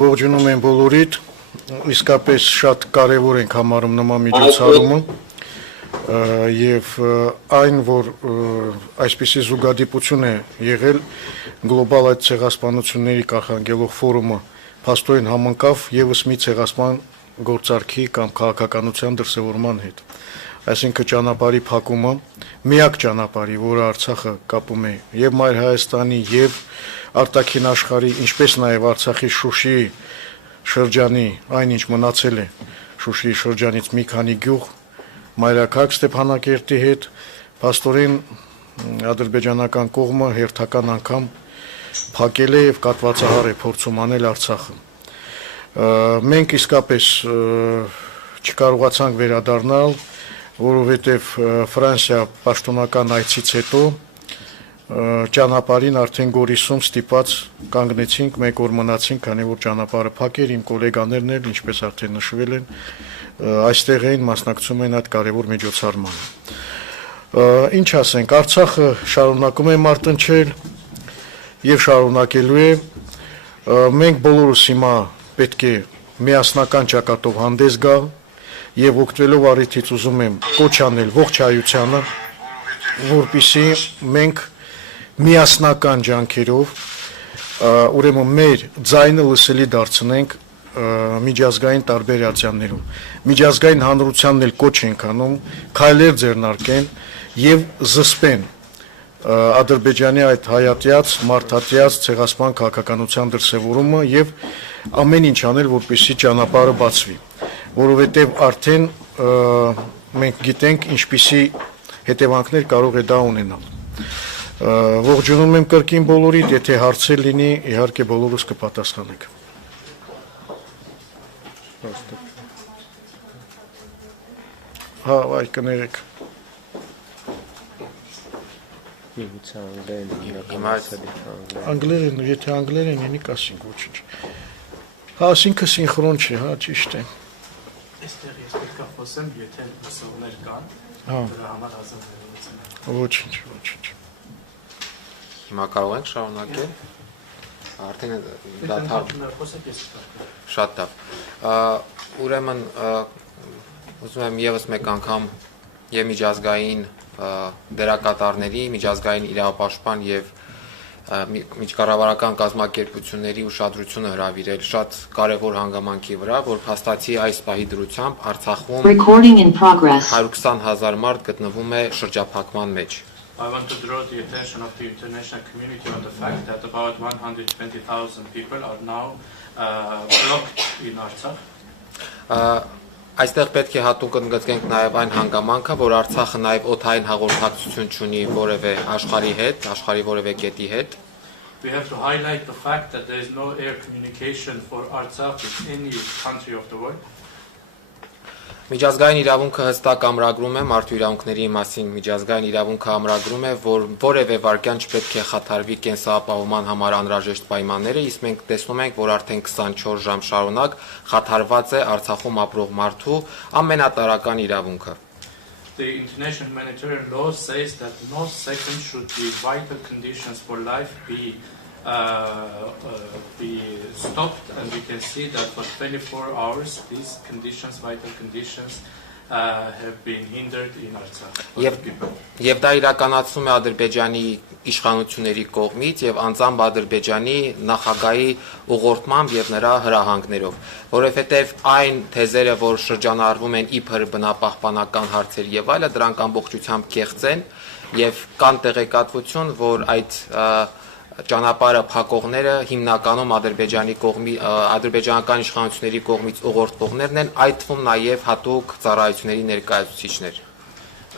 Ողջունում եմ բոլորիդ, իսկապես շատ կարևոր ենք համարում նման միջոցառումը եւ այն, որ այսպիսի զուգադիպություն է եղել գլոբալ այդ ցեղասպանությունների կանխարգելող ֆորումը փաստորեն համընկավ եւս մի ցեղասպան գործարքի կամ քաղաքականության դրսևորման հետ։ Այսինքն ճանապարհի փակումը, միակ ճանապարհի, որը Արցախը կապում է եւ Մայր Հայաստանի եւ արտաքին աշխարհի, ինչպես նաեւ Արցախի Շուշիի շրջանի, այնինչ մնացել է Շուշիի շրջանից մի քանի գյուղ մայրաքաղաք Ստեփանակերտի հետ, փաստորեն ադրբեջանական կողմը հերթական անգամ փակել է եւ կատվածահար է փորձում անել Արցախը։ Մենք իսկապես չկարողացանք վերադառնալ, որովհետև Ֆրանսիա պաշտոնական այցից հետո ճանապարհին արդեն Գորիսում ստիպած կանգնեցինք, մեկ օր մնացինք, քանի որ ճանապարհը փակ էր, իմ գոլեգաներն էլ, ինչպես արդեն նշվել են, այստեղ էին մասնակցում են այդ կարևոր միջոցառմանը։ Ինչ ասենք, Արցախը շարունակում է մարտնչել եւ շարունակելու է։ Մենք բոլորս հիմա պետք է միասնական ճակատով հանդես գալ եւ օգտվելով առիթից ուզում եմ կոչ անել ողջ հայությանը, որպեսզի մենք միասնական ջանքերով ուրեմն մեր ձայնը լսելի դարձնենք միջազգային տարբեր ատյաններում։ Միջազգային հանրությանն էլ կոչ ենք անում քայլեր ձեռնարկեն եւ զսպեն Ադրբեջանի այդ հայատյաց, մարդատյաց ցեղասպան քաղաքականության դրսևորումը եւ ամեն ինչ անել, որպեսզի ճանապարհը բացվի, որովհետեւ արդեն մենք գիտենք ինչպիսի հետևանքներ կարող է դա ունենալ։ Ողջունում եմ կրկին բոլորիդ, եթե հարցեր լինի, իհարկե բոլորս կպատասխանենք։ Հա, այ կներեք։ Անգլերեն, եթե անգլերեն ինի կասինք ոչինչ։ Հա, ասինքը սինխրոն չի, հա, ճիշտ է։ Այստեղ ես պետք է խոսեմ, եթե լսողներ կան, դրա համար հազար վերլուծեմ։ Ոչինչ, ոչինչ։ Հիմա կարող ենք շարունակել։ Արդեն շատ լավ։ Ուրեմն ուզում եմ եւս մեկ անգամ եւ միջազգային դերակատարների, միջազգային իրավապաշտպան եւ միջկառավարական կազմակերպությունների ուշադրությունը հրավիրել շատ կարևոր հանգամանքի վրա, որ փաստացի այս պահի դրությամբ Արցախում 120,000 մարդ գտնվում է շրջափակման մեջ։ I want to draw the attention of the international community on the fact that about 120,000 people are now blocked in Artsakh. Այստեղ պետք է հատուկ ընդգծենք նաև այն հանգամանքը, որ Արցախը նաև օդային հաղորդակցություն չունի որևէ աշխարհի հետ, աշխարհի որևէ կետի հետ։ We have to highlight the fact that there is no air communication for Artsakh with any country of the world. Միջազգային իրավունքը հստակ ամրագրում է մարդու իրավունքների մասին, միջազգային իրավունքը ամրագրում է, որ որևէ վարքյան չպետք է խաթարվի կենսապահովման համար անհրաժեշտ պայմանները, իսկ մենք տեսնում ենք, որ արդեն 24 ժամ շարունակ խաթարված է Արցախում ապրող մարդու ամենատարրական իրավունքը։ The international humanitarian law says that no second should be vital conditions for life be stopped, and we can see that for 24 hours these conditions, vital conditions, have been hindered in Artsakh. Եվ դա իրականացվում է Ադրբեջանի իշխանությունների կողմից եւ անձամբ Ադրբեջանի նախագահի ուղղորդմամբ եւ նրա հրահանգներով, որովհետեւ այն թեզերը, որ շրջանառվում են իբր բնապահպանական հարցեր եւ այլը, դրանք ամբողջությամբ կեղծ են եւ կան տեղեկատվություն, որ այդ ճանապարհը փակողները հիմնականում ադրբեջանական իշխանությունների կողմից ուղղորդողներն են, այդ թվում նաև հատուկ ծառայությունների ներկայացուցիչներ։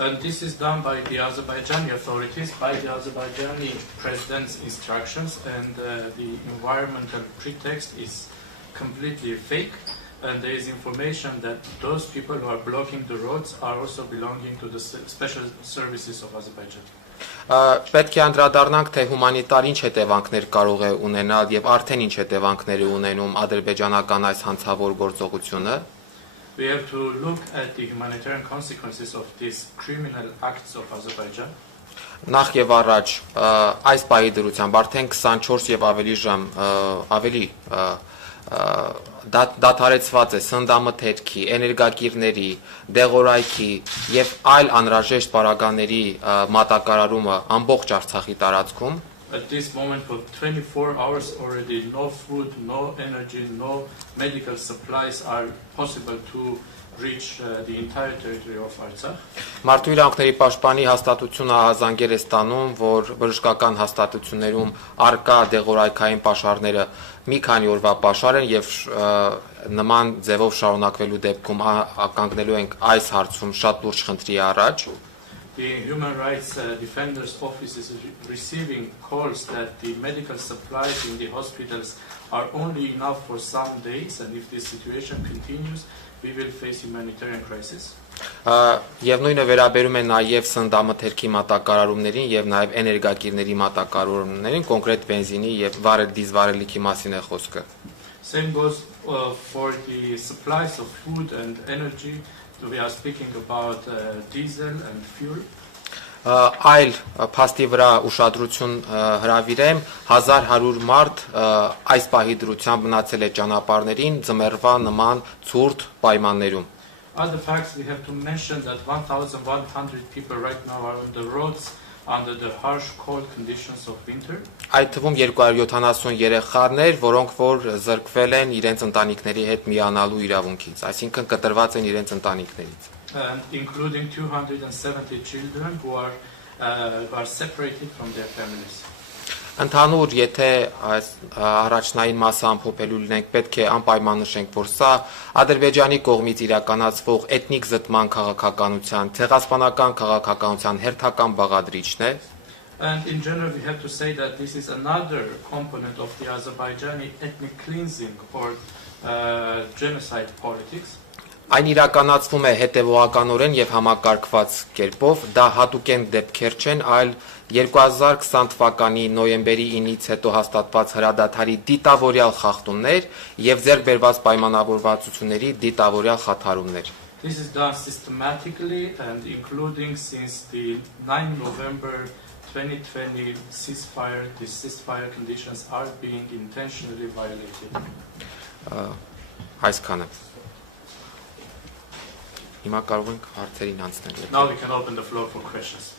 And this is done by the Azerbaijani authorities, by the Azerbaijani president's instructions, and the environmental pretext is completely fake, and there is information that those people who are blocking the roads are also belonging to the special services of Azerbaijan. Պետք է անդրադառնանք, թե հումանիտար ինչ հետևանքներ կարող է ունենալ եւ արդեն ինչ հետևանքներ է ունենում ադրբեջանական այս հանցավոր գործողությունը։ We have to look at the humanitarian consequences of these criminal acts of Azerbaijan. Նախ եւ առաջ այս պահի դրությամբ արդեն 24 եւ ավելի ժամ ավելի դադարեցված է սննդամթերքի, էներգակիրների, դեղորայքի եւ այլ անհրաժեշտ պարագաների մատակարարումը ամբողջ Արցախի տարածքում At this moment, for 24 hours already, no food, no energy, no medical supplies are possible to reach the entire territory of Artsakh. Մարդու իրավունքների պաշտպանի հաստատությունը հազանգեր է ստանում, որ բժշկական հաստատություններում արկա դեղորայքային պաշարները մի քանի օրվա պաշար են եւ նման ձևով շարունակվելու դեպքում ականգնելու ենք այս հարցում շատ լուրջ խնդրի առաջ. The Human Rights Defender's Office is receiving calls that the medical supplies in the hospitals are only enough for some days, and if this situation continues, we will face humanitarian crisis. Եվ նույնը վերաբերում է նաև սննդամթերքի մատակարարումներին եւ նաև էներգակիրների մատակարարումներին, կոնկրետ բենզինի եւ դիզվարելիքի մասին է խոսքը. Same goes for the supplies of food and energy. We are speaking about diesel and fuel. Այլ փաստի վրա ուշադրություն հրավիրեմ 1100 մարդ այս պահի դրությամբ մնացել է ճանապարհներին ձմեռվա նման ցուրտ պայմաններում. Other facts we have to mention that 1100 people right now are on the roads under the harsh cold conditions of winter. Այդ թվում 270 երեխաներ, որոնք որ զրկվել են իրենց ընտանիքների հետ միանալու իրավունքից, այսինքն կտրված են իրենց ընտանիքներից. Including 270 children who are separated from their families. Ընդհանուր, եթե այս առաջնային մասը ամփոփելու լինենք, պետք է անպայման նշենք, որ սա Ադրբեջանի կողմից իրականացվող էթնիկ զտման քաղաքականության, ցեղասպանական քաղաքականության հերթական բաղադրիչն է. And in general, we have to say that this is another component of the Azerbaijani ethnic cleansing or genocide politics. Այն իրականացվում է հետևողականորեն եւ համակարգված կերպով, դա հատուկեն դեպքեր չեն, այլ 2020 թվականի նոյեմբերի 9-ից հետո հաստատված հրադադարի դիտավորյալ խախտումներ եւ ձեռք բերված պայմանավորվածությունների դիտավորյալ խաթարումներ. This is done systematically and including since the 9 November 2020 ceasefire. The ceasefire conditions are being intentionally violated. Այսքանը. Հիմա կարող ենք հարցերին անցնել. Now we can open the floor for questions.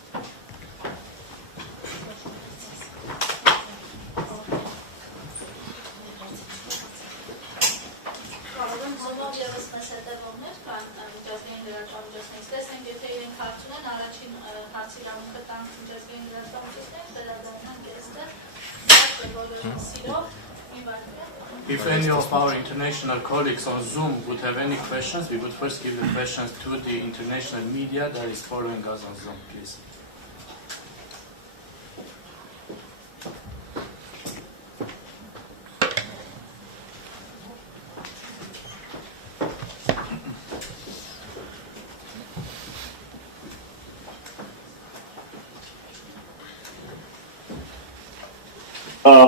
If any of our international colleagues on Zoom would have any questions, we would first give the questions to the international media that is following us on Zoom, please.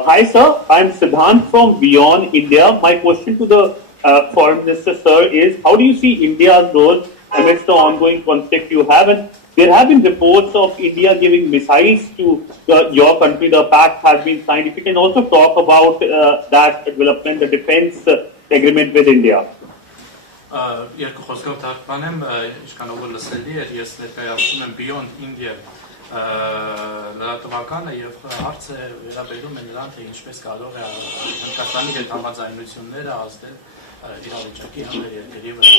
Hi sir, I'm Siddhant from Beyond India. My question to the Foreign Minister sir is, how do you see India's role amidst the ongoing conflict you have? And there have been reports of India giving missiles to your country. The pact has been signed. If you can also talk about that development, the defense agreement with India. Երկու խոսքով թարգմանեմ, ինչքանով լսելի էր, ես ներկայացնում եմ Beyond India լրատվականը եւ հարցը վերաբերում է նրան, թե ինչպես կարող է Հնդկաստանի հետ համաձայնությունները ազդել իրավիճակի համեր երկրի վրա։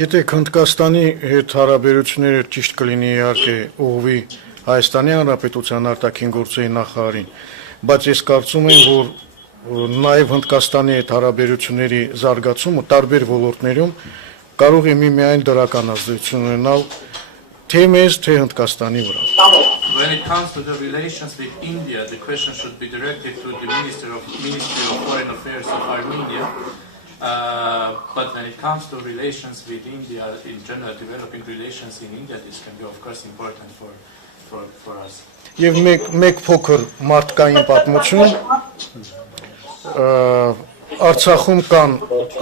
Գիտեք, Հնդկաստանի հետ հարաբերությունները ճիշտ կլինի իհարկե ուղղվի Հայաստանի Հանրապետության արտաքին գործերի նախարարին, բայց ես կարծում եմ, որ նաեւ Հնդկաստանի հետ հարաբերությունների զարգացումը տարբեր ոլորտներում կարող է միայն դրական ազդեցություն ունենալ թե մեզ, թե Հնդկաստանի վրա։ When it comes to the relations with India, the question should be directed to the Ministry of Foreign Affairs of Armenia. But when it comes to relations with India, in general, developing relations in India, this can be, of course, important for us. Եվ մեկ փոքր մարդկային պատմություն Արցախում կան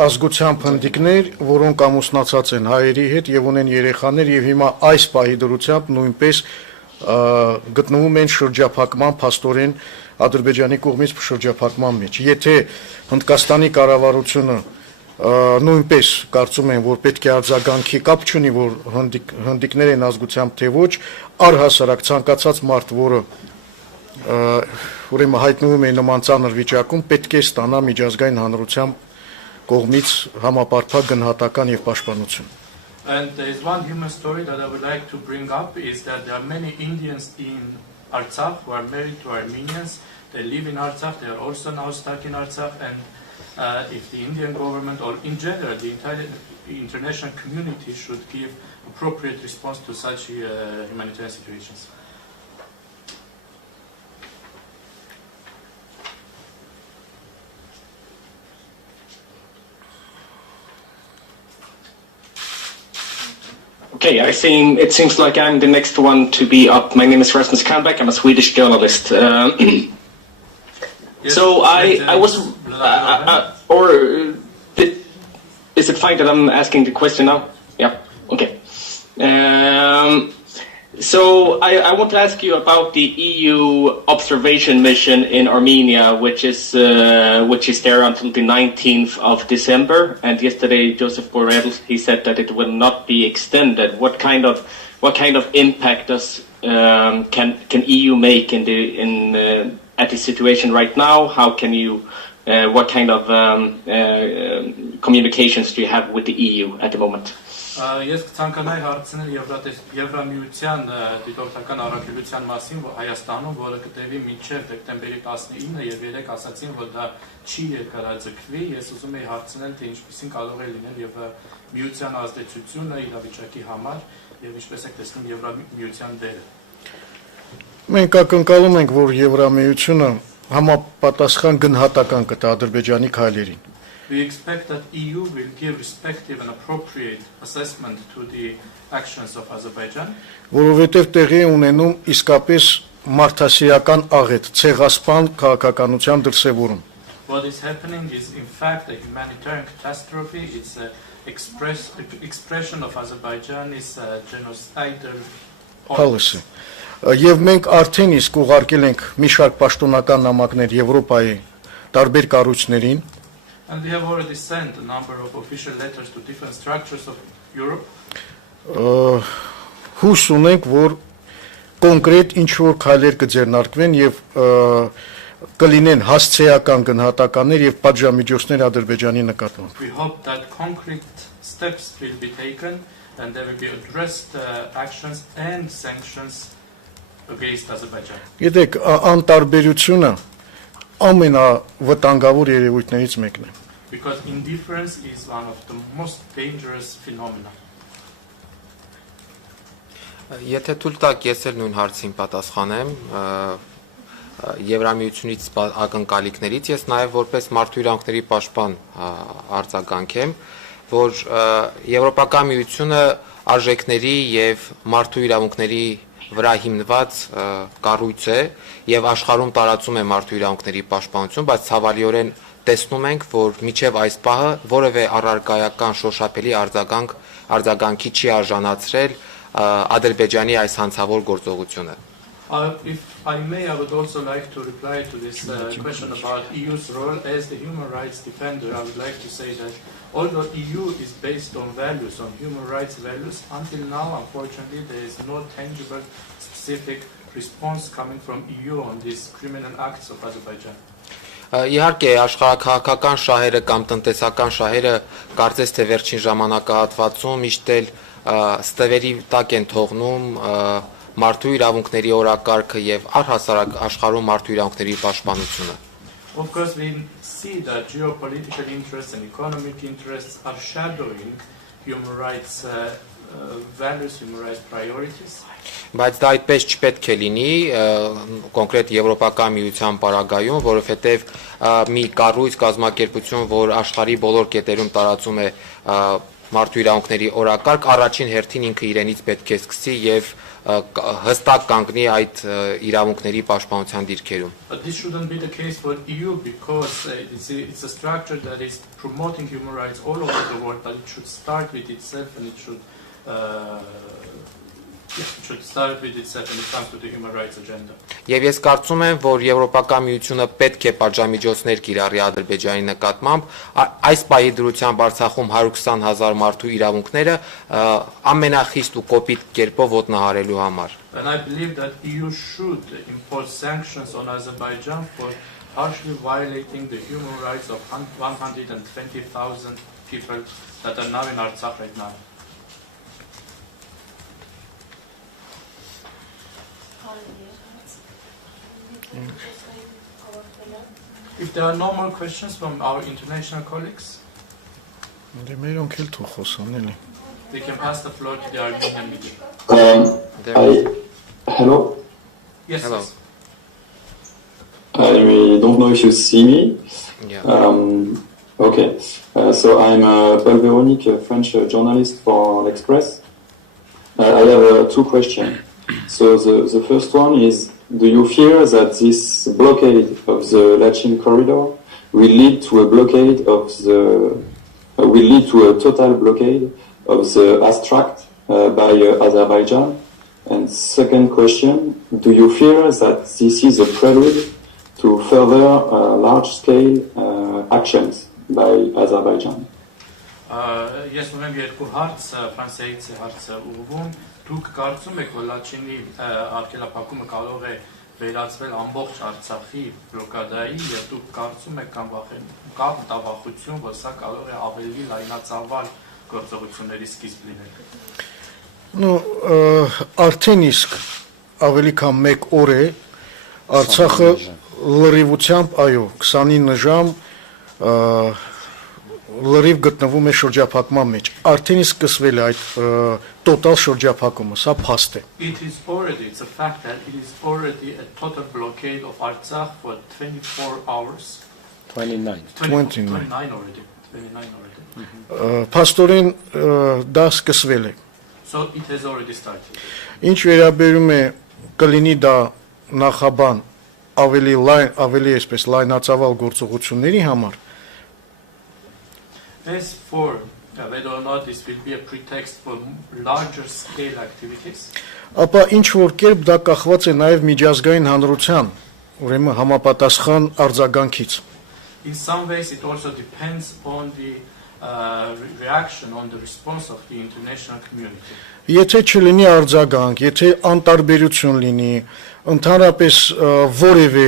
ազգությամբ հնդիկներ, որոնք ամուսնացած են հայերի հետ եւ ունեն երեխաներ եւ հիմա այս պահի դրությամբ նույնպես գտնվում են շրջափակման փաստորեն Ադրբեջանի կողմից շրջափակման մեջ։ Եթե Հնդկաստանի կառավարությունը նույնպես կարծում են, որ պետք է արձագանքի, կապ չունի, որ հնդիկներ են ազգությամբ թե ոչ, առհասարակ ցանկացած մարդ, որը ուրեմն հայտնվում է նման ծանր վիճակում, պետք է ստանա միջազգային հանրության կողմից համապարփակ գնահատական եւ պաշտպանություն։ And there is one human story that I would like to bring up is that there are many Indians in Artsakh who are married to Armenians. They live in Artsakh. They are also now stuck in Artsakh. And if the Indian government or in general the entire international community should give appropriate response to such humanitarian situations. Okay, it seems like I'm the next one to be up. My name is Rasmus Kahnbeck. I'm a Swedish journalist. Yes, so I was, is it fine that I'm asking the question now? Yeah, okay. So I want to ask you about the EU observation mission in Armenia, which is there until the 19th of December. And yesterday, Joseph Borrell, he said that it will not be extended. What kind of impact does can EU make at the situation right now? How can you? What kind of communications do you have with the EU at the moment? Ես կցանկանայի հարցնել Եվրամիության դիտորդական առաքելության մասին Հայաստանում, որը կտևի մինչև դեկտեմբերի 19-ը եւ երեք ասացին, որ դա չի երկարաձգվի, ես ուզում եի հարցնել, թե ինչպիսին կարող է լինել Եվրամիության ազդեցությունը իրավիճակի համար եւ ինչպես եք տեսնում Եվրամիության դերը։ Մենք ակնկալում ենք, որ Եվրամիությունը համապատասխան գնահատական կտա Ադրբեջանի քայլերին։ We expect that EU will give respective and appropriate assessment to the actions of Azerbaijan. Որովհետև տեղի է ունենում իսկապես մարդասիրական աղետ, ցեղասպան քաղաքականության դրսևորում։ What is happening is in fact a humanitarian catastrophe. It's an expression of Azerbaijan's genocidal policy. Եվ մենք արդեն իսկ ուղարկել ենք մի շարք պաշտոնական նամակներ Եվրոպայի տարբեր կառույցներին։ And we have already sent a number of official letters to different structures of Europe. Հույս ունենք, որ կոնկրետ ինչ-որ քայլեր կձեռնարկվեն եւ կլինեն հասցեական գնահատականներ եւ պատժամիջոցներ Ադրբեջանի նկատմամբ։ We hope that concrete steps will be taken and there will be addressed actions and sanctions against Azerbaijan. Գիտեք, անտարբերությունը ամենավտանգավոր երևույթներից մեկն է։ Because indifference is one of the most dangerous phenomena. Եթե թույլ տաք, ես էլ նույն հարցին պատասխանեմ, Եվրամիությունից ակնկալիքներից ես նաև որպես մարդու իրավունքների պաշտպան արձագանքեմ, որ Եվրոպական միությունը արժեքների եւ մարդու իրավունքների վրա հիմնված կառույց է եւ աշխարհում տարածում է մարդու իրավունքների պաշտպանություն, բայց ցավալիորեն տեսնում ենք, որ միջև այս պահը որևէ առարկայական շոշափելի արձագանքի չի արժանացրել Ադրբեջանի այս հանցավոր գործողությունը։ If I may, I would also like to reply to this question about EU's role as the human rights defender. I would like to say that although EU is based on values, on human rights values, until now, unfortunately, there is no tangible, specific response coming from EU on these criminal acts of Azerbaijan. Իհարկե աշխարհակաղակական շահերը կամ տնտեսական շահերը կարծես թե վերջին ժամանակահատվածում միշտ էլ ստվերի տակ են թողնում մարդու իրավունքների օրակարգը եւ առհասարակ աշխարհում մարդու իրավունքների պաշտպանությունը։ Of course, we see that geopolitical interests and economic interests are shadowing human rights values, human rights priorities. Բայց դա այդպես չպետք է լինի կոնկրետ Եվրոպական միության պարագայում, որովհետև մի կառույց կազմակերպություն, որ աշխարհի բոլոր կետերում տարածում է մարդու իրավունքների օրակարգ, առաջին հերթին ինքը իրենից պետք է սկսի եւ հստակ կանգնի այդ իրավունքների պաշտպանության դիրքերում։ But this shouldn't be the case for EU because it's a structure that is promoting human rights all over the world, but it should start with itself and it should It should start with itself when it comes to the human rights agenda. Եվ ես կարծում եմ, որ Եվրոպական միությունը պետք է պատժամիջոցներ կիրառի Ադրբեջանի նկատմամբ, այս պահի դրությամբ Արցախում 120,000 մարդու իրավունքները ամենախիստ ու կոպիտ կերպով ոտնահարելու համար։ And I believe that EU should impose sanctions on Azerbaijan for harshly violating the human rights of 120,000 people that are now in Artsakh right now. If there are no more questions from our international colleagues, we can pass the floor to the Armenian media. Hello. Yes. Hello. Yes. I don't know if you see me. Yeah. Okay. So I'm Paul Véronique, a French journalist for L'Express. I have two questions. So the first one is, do you fear that this blockade of the Lachin corridor will lead to a blockade of will lead to a total blockade of the Astract by Azerbaijan? And second question, do you fear that this is a prelude to further large-scale actions by Azerbaijan? Ես ունեմ երկու հարց, Ֆրանսիայից է հարցը ուղղվում։ Դուք կարծում եք, որ Լաչինի արգելափակումը կարող է վերածվել ամբողջ Արցախի բլոկադայի, եւ դուք կարծում եք կա մտավախություն, որ սա կարող է ավելի լայնածավալ գործողությունների սկիզբ լինել։ Արդեն իսկ ավելի քան 1 օր է Արցախը լրիվությամբ, այո, 29 ժամ լրիվ գտնվում է շրջափակման մեջ։ Արդեն իսկ սկսվել է այդ տոտալ շրջափակումը, սա փաստ է։ It's a fact that it is already a total blockade of Artsakh for 24 hours. 29 already. 29 already. Փաստորեն դա սկսվել է։ So it has already started. Ինչ վերաբերում է կլինի դա նախաբան ավելի այսպես լայնածավալ գործողությունների համար, As for whether or not this will be a pretext for larger scale activities, ապա ինչ որ կերպ դա կախված է նաև միջազգային հանրության, ուրեմն համապատասխան արձագանքից։ in some ways it also depends on the reaction, on the response of the international community. Եթե չլինի արձագանք, եթե անտարբերություն լինի, ընդհանրապես որևէ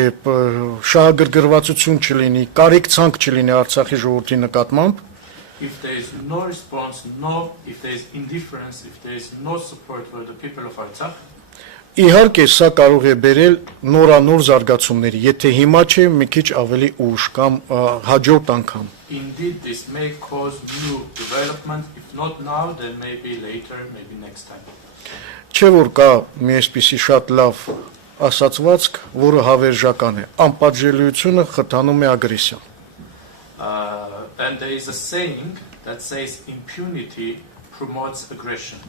շահագրգռվածություն չլինի, կարեկցանք չլինի Արցախի ժողովրդի նկատմամբ, If there is no response, if there is indifference, if there is no support for the people of Artsakh, իհարկե սա կարող է բերել նորանոր զարգացումների, եթե հիմա չէ, մի քիչ ավելի ուշ կամ հաջորդ անգամ։ Indeed, this may cause new development. If not now, then maybe later, maybe next time. Չէ որ կա մի այսպիսի շատ լավ ասացվածք, որը հավերժական է, անպատժելիությունը խթանում է ագրեսիան։ And there is a saying that says impunity promotes aggression.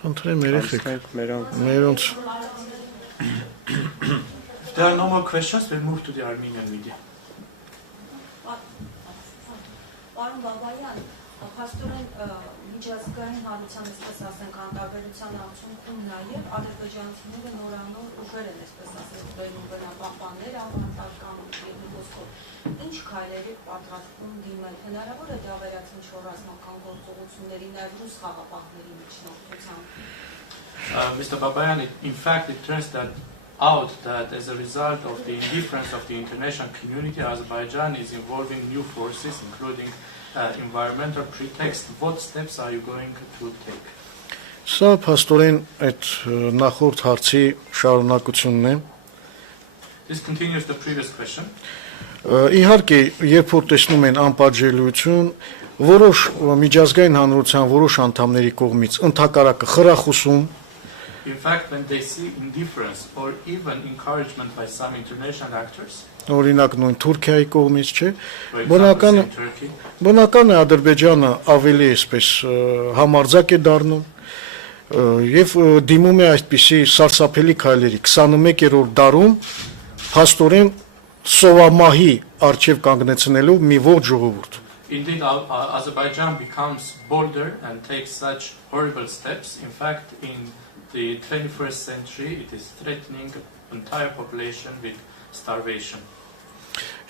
Խնդրեմ երեխեք, մերոնց If there are no more questions, we'll move to the Armenian media. Պարոն Բաբայան, փաստորեն միջազգային հանրության այսպես ասենք անդրադառնության արդյունքում նաև ադրբեջանցիները նորանոր ուժեր են այսպես ասենք բերում բնապահպաններ ավանդական ոսկոր։ Ինչ քայլերի պատրաստվում դիմել, հնարավոր է դա վերածել ինչ-որ ռազմական գործողությունների նաև ռուս խաղապահների միջնորդությամբ։ Mr. Babayan, in fact, it turns out that as a result of the indifference of the international community, Azerbaijan is involving new forces, including environmental pretext. What steps are you going to take? Սա փաստորեն այդ նախորդ հարցի շարունակությունն է։ This continues the previous question. Իհարկե, երբ որ տեսնում են անպատժելիություն, որոշ միջազգային հանրության որոշ անդամների կողմից ընդհակառակը խրախուսում, In fact, when they see indifference or even encouragement by some international actors, օրինակ նույն Թուրքիայի կողմից, չէ, for example, in Turkey, բնական է Ադրբեջանը ավելի այսպես համարձակ է դառնում Եվ դիմում է այդպիսի սարսափելի քայլերի 21-րդ դարում փաստորեն սովամահի արչև կանգնեցնելով մի ողջ ժողովուրդ։ Indeed, Azerbaijan becomes bolder and takes such horrible steps. In fact, in the 21st century, it is threatening the entire population with starvation.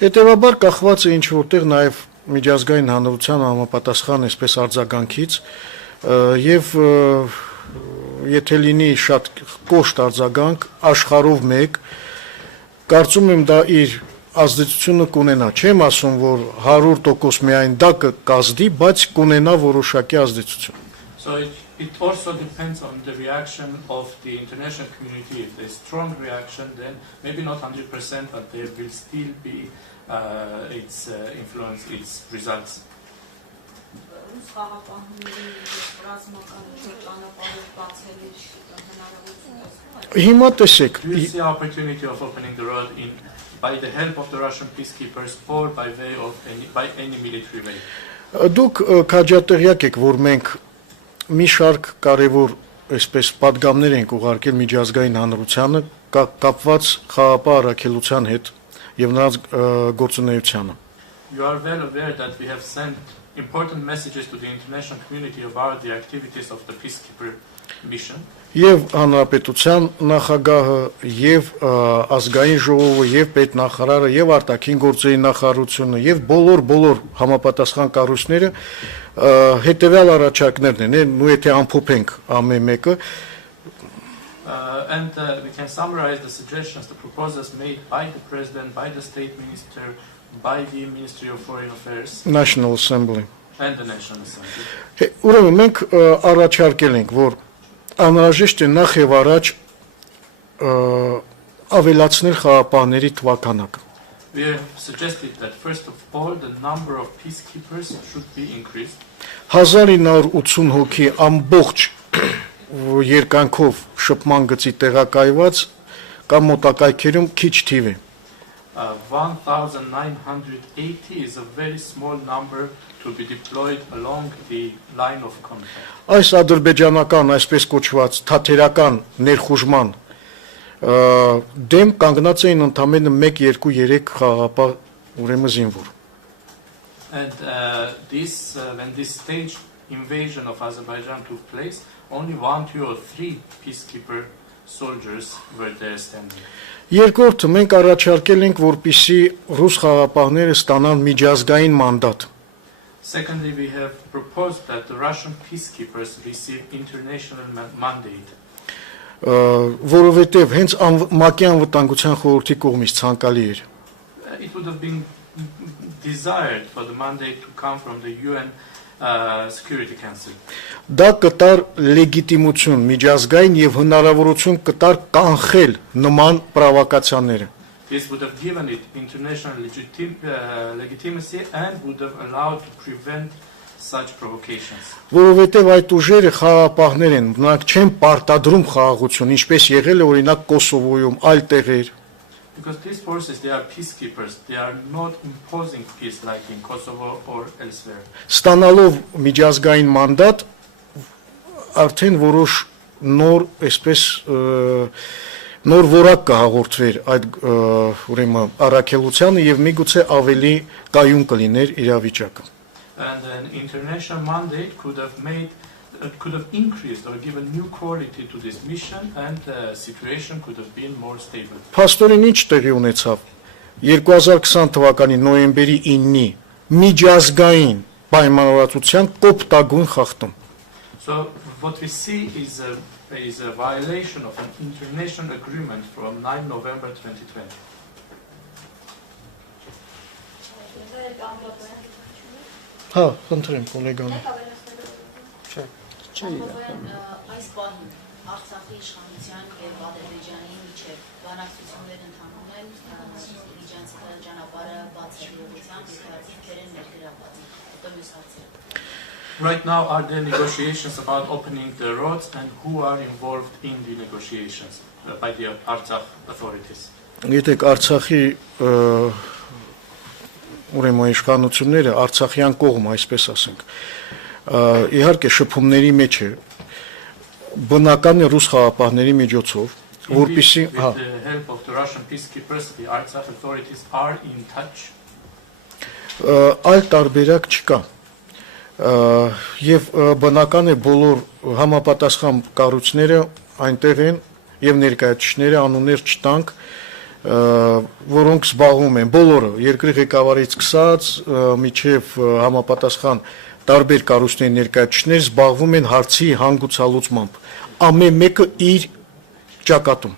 Հետևաբար կախված է ինչ որտեղ նաև միջազգային հանրության համապատասխան այսպես արձագանքից եւ եթե լինի շատ կոշտ արձագանք աշխարհով մեկ կարծում եմ դա իր ազդեցությունը կունենա, չեմ ասում, որ 100% միայն դա կազդի, բայց կունենա որոշակի ազդեցություն։ So it also depends on the reaction of the international community. If there's strong reaction, then maybe not 100%, but there will still be its influence, its results. Հիմա տեսեք, Do you see opportunity of opening the road by the help of the Russian peacekeepers or by any military way? Դուք քաջատեղյակ եք, որ մենք մի շարք կարևոր այսպես պատգամներ ենք ուղարկել միջազգային հանրությանը կապված խաղապահ առաքելության հետ եւ նրանց գործունեությանը։ You are well aware that we have sent important messages to the international community about the activities of the peacekeeper mission. Եվ հանրապետության նախագահը, եւ ազգային ժողովը, եւ պետնախարարը, եւ արտաքին գործերի նախարարությունը, եւ բոլոր համապատասխան կառույցները հետեւյալ առաջարկներն են, ու եթե ամփոփենք ամեն մեկը, and we can summarize the suggestions, the proposals made by the president, by the state minister, by the Ministry of Foreign Affairs, National Assembly. And the National Assembly. Ուրեմն մենք առաջարկել ենք, որ անհրաժեշտ է նախ եւ առաջ ավելացնել խաղապահների թվականակը։ We have suggested that first of all the number of peacekeepers should be increased. 1980 հոգի ամբողջ երկայնքով շփման գծի տեղակայված կամ մոտակայքերում քիչ թիվ է։ 1980 is a very small number to be deployed along the line of contact. Այս ադրբեջանական այսպես կոչված թաթերական ներխուժման դեմ կանգնած էին ընդամենը 1-2-3 խաղապահ ուրեմն զինվոր։ And when this staged invasion of Azerbaijan took place, only 1, 2 or 3 peacekeeper soldiers were there standing. Երկրորդը մենք առաջարկել ենք, որպիսի ռուս խաղապահները ստանան միջազգային մանդատ։ Secondly, we have proposed that the Russian peacekeepers receive international mandate. Որովհետև հենց ՄԱԿ-ի անվտանգության խորհրդի կողմից ցանկալի էր։ It would have been desired for the mandate to come from the UN Security Council. Դա կտար լեգիտիմություն միջազգային եւ հնարավորություն կտար կանխել նման պրովոկացիաները։ This would have given it international legitimacy and would have allowed to prevent such provocations. Որովհետև այդ ուժերը խաղապահներ են, նրանք չեն պարտադրում խաղաղություն, ինչպես եղել է օրինակ Կոսովոյում, այլ տեղեր։ Because these forces, they are peacekeepers. They are not imposing peace like in Kosovo or elsewhere. Ստանալով միջազգային մանդատ արդեն որոշ նոր այսպես նոր որակ կհաղորդվեր այդ ուրեմն առաքելությանը եւ միգուցե ավելի կայուն կլիներ իրավիճակը։ And an international mandate could have increased or given new quality to this mission, and the situation could have been more stable. Փաստորեն ինչ տեղի ունեցավ 2020 թվականի նոյեմբերի 9-ի միջազգային պայմանավորվածության կոպտագույն խախտում։ So what we see is a violation of an international agreement from 9 November 2020. Հա, խնդրեմ գոլեգանը։ Այս բանը Արցախի իշխանության եւ Ադրբեջանի միջև բանակցություններ ընթանում են միջանցքի ճանապարհը բացելու ուղղությամբ նյութերը ներգրաված։ Հետո մյուս հարցերը։ Right now, are there negotiations about opening the roads, and who are involved in the negotiations by the Artsakh authorities? Գիտեք, Արցախի ուրեմն իշխանությունները արցախյան կողմը, այսպես ասենք, իհարկե շփումների մեջ է, բնական է ռուս խաղապահների միջոցով, որպեսզի with the help of the Russian peacekeepers, the Artsakh authorities are in touch. Այլ տարբերակ չկա։ Եվ բնական է բոլոր համապատասխան կառույցները այնտեղ են եւ ներկայացուցիչները անուններ չտանք, որոնք զբաղվում են բոլորը երկրի ղեկավարից սկսած միջև համապատասխան տարբեր կառույցների ներկայացուցիչներ զբաղվում են հարցի հանգուցալուծմամբ, ամեն մեկը իր ճակատում։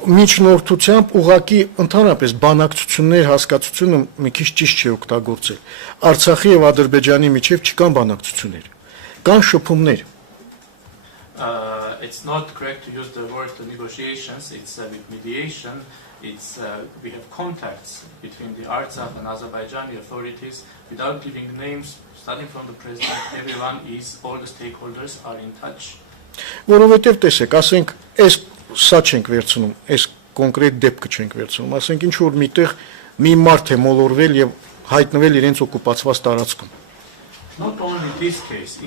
Միջնորդությամբ ուղղակի ընդհանրապես բանակցություններ հասկացությունը մի քիչ ճիշտ չի օգտագործել։ Արցախի եւ Ադրբեջանի միջև չկան բանակցություններ, կան շփումներ։ It's not correct to use the word negotiations, it's with mediation, it's we have contacts between the Artsakh and Azerbaijani authorities without giving names, starting from the president, everyone is, all the stakeholders are in touch. Որովհետև տեսեք, ասենք, այս սա չենք վերցնում, այս կոնկրետ դեպքը չենք վերցնում, ասենք ինչ որ միտեղ մի մարդ է մոլորվել եւ հայտնվել իրենց օկուպացված տարածքում։ Not only this case,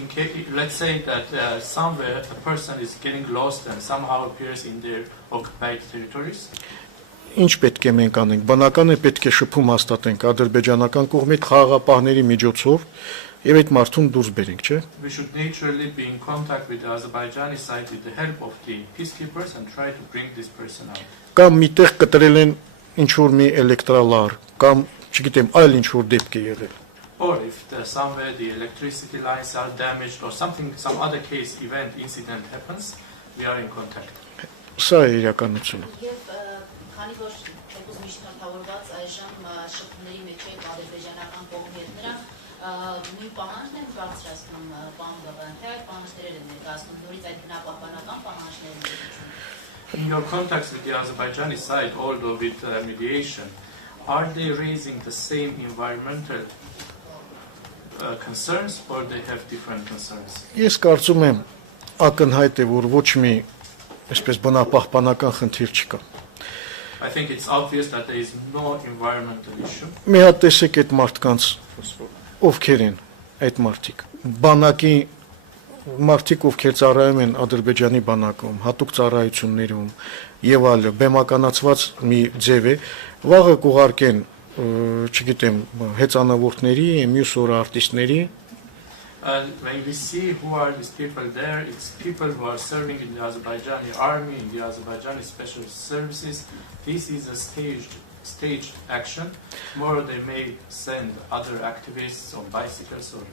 let's say that somewhere a person is getting lost and somehow appears in their occupied territories. Ինչ պետք է մենք անենք, բնական է պետք է շփում հաստատենք ադրբեջանական կողմի խաղաղապահների միջոցով եւ այդ մարդուն դուրս բերենք, չէ՞։ We should naturally be in contact with the Azerbaijani side with the help of the peacekeepers and try to bring this person out. Կամ միտեղ կտրել են ինչ որ մի էլեկտրալար, կամ չգիտեմ, այլ ինչ որ դեպք է եղել։ Or if somewhere the electricity lines are damaged or something, some other case, event, incident happens, we are in contact. Սա է իրականությունը։ Եվ քանի որ թեկուզ միջնորդավորված այժմ շփումների մեջ է ադրբեջանական կողմի հետ նրանք նույն պահանջն են բարձրացնում պարոն Բաբայան, թե այդ պահանջները են ներկայացնում նորից այդ բնապահպանական պահանջները։ In your contacts with the Azerbaijani side, although with mediation, are they raising the same environmental concerns or they have different concerns? Ես կարծում եմ ակնհայտ է, որ ոչ մի այսպես բնապահպանական խնդիր չկա։ I think it's obvious that there is no environmental issue. Մի հատ տեսեք այդ մարդկանց, ովքեր են այդ մարդիկ։ Բանակի մարդիկ, ովքեր ծառայում են Ադրբեջանի բանակում, հատուկ ծառայություններում եւ այլը, բեմականացված մի ձև է, վաղը կուղարկեն, չգիտեմ, հեծանվորդների, մյուս օրը արտիստների։ And when we see who are these people there, it's people who are serving in the Azerbaijani army, in the Azerbaijani special services. This is a staged action. Tomorrow they may send other activists on bicycles or.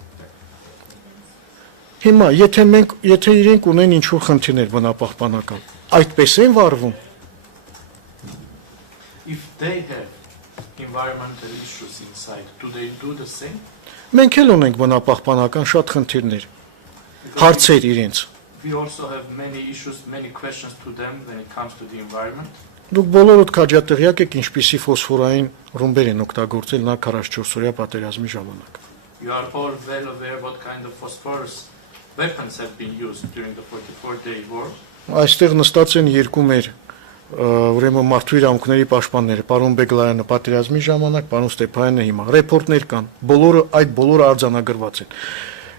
Հիմա, եթե իրենք ունեն ինչ-որ խնդիրներ բնապահպանական, այդպես են վարվում։ If they have environmental issues inside, do they do the same? Մենք էլ ունենք բնապահպանական շատ խնդիրներ, հարցեր իրենց։ We also have many issues, many questions to them when it comes to the environment. Դուք բոլորդ քաջատեղյակ եք ինչպիսի ֆոսֆորային ռումբեր են օգտագործել նա 44-օրյա պատերազմի ժամանակ։ You are all well aware what kind of phosphorus weapons have been used during the 44-day war. Այստեղ նստած են երկու մեր ուրեմն մարդու իրավունքների պաշտպանները, պարոն Բեգլայանը պատերազմի ժամանակ, պարոն Ստեփանյանը հիմա ռեպորտներ կան, բոլորը արձանագրված են։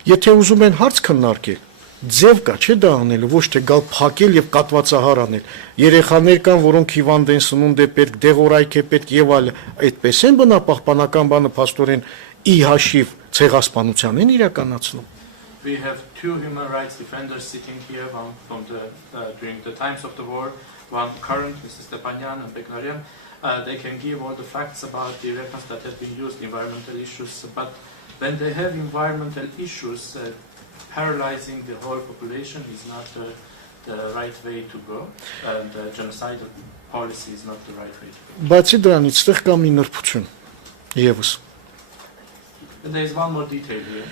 Եթե ուզում են հարց քննարկել, ձև կա, չէ՞ դա անելու, ոչ թե գալ փակել եւ կատվածահար անել։ Երեխաներ կան, որոնք հիվանդ են, սնունդ է պետք, դեղորայք է պետք եւ այլ, այդպես են բնապահպանական բանը փաստորեն ի հաշիվ ցեղասպանության են իրականացնում։ We have two human rights defenders sitting here, one from during the times of the war, one current, Mrs. Stepanyan and Beglarian. They can give all the facts about the weapons that have been used, environmental issues, but when they have environmental issues, paralyzing the whole population is not the right way to go, and genocidal policy is not the right way to go. Բացի դրանից, ստեղ կա մի նրբություն եւս։ There is one more detail here.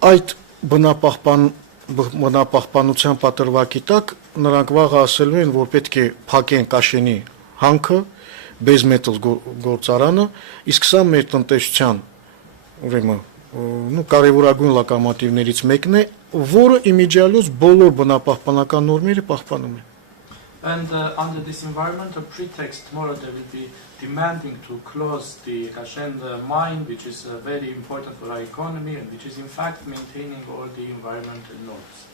Այդ բնապահպանության պատրվակի տակ նրանք վաղը ասելու են, որ պետք է փակեն Կաշենի հանքը, բեզմետալ գործարանը, իսկ սա մեր տնտեսության ուրեմն կարևորագույն լոկոմոտիվներից մեկն է, որը իմիջիալոց բոլոր բնապահպանական նորմերը պահպանում է։ And under this environmental pretext, tomorrow they will be demanding to close the mine, which is very important for our economy and which is in fact maintaining all the environmental norms.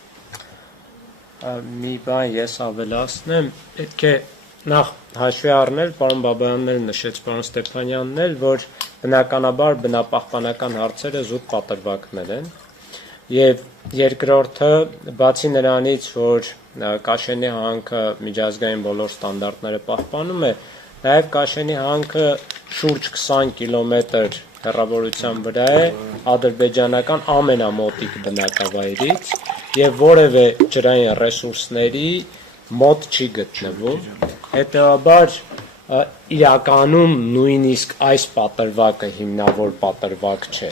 Մի բան ես ավելացնեմ, պետք է նախ հաշվի առնել, պարոն Բաբայանն էլ նշեց, պարոն Ստեփանյանն էլ, որ բնականաբար բնապահպանական հարցերը զուտ պատրվակներ են, եւ երկրորդը, բացի նրանից, որ Կաշենի հանքը միջազգային բոլոր ստանդարտները պահպանում է, նաև Կաշենի հանքը շուրջ 20 կիլոմետր հեռավորության վրա է ադրբեջանական ամենամոտիկ բնակավայրից եւ որևէ ջրային ռեսուրսների մոտ չի գտնվում։ Հետևաբար իրականում նույնիսկ այս պատրվակը հիմնավոր պատրվակ չէ։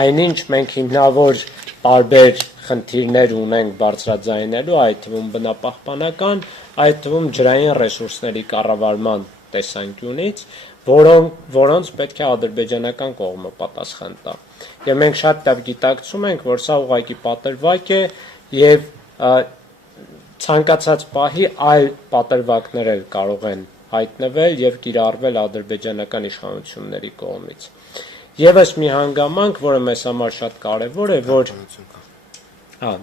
Այնինչ մենք հիմնավոր տարբեր խնդիրներ ունենք բարձրաձայնելու, այդ թվում բնապահպանական, այդ թվում ջրային ռեսուրսների կառավարման տեսանկյունից, որոնց պետք է ադրբեջանական կողմը պատասխան տա։ Եվ մենք շատ լավ գիտակցում ենք, որ սա ուղղակի պատրվակ է եւ ցանկացած պահի այլ պատրվակներ էլ կարող են հայտնվել եւ կիրառվել ադրբեջանական իշխանությունների կողմից։ Եվս մի հանգամանք, որը մեզ համար շատ կարևոր է, որ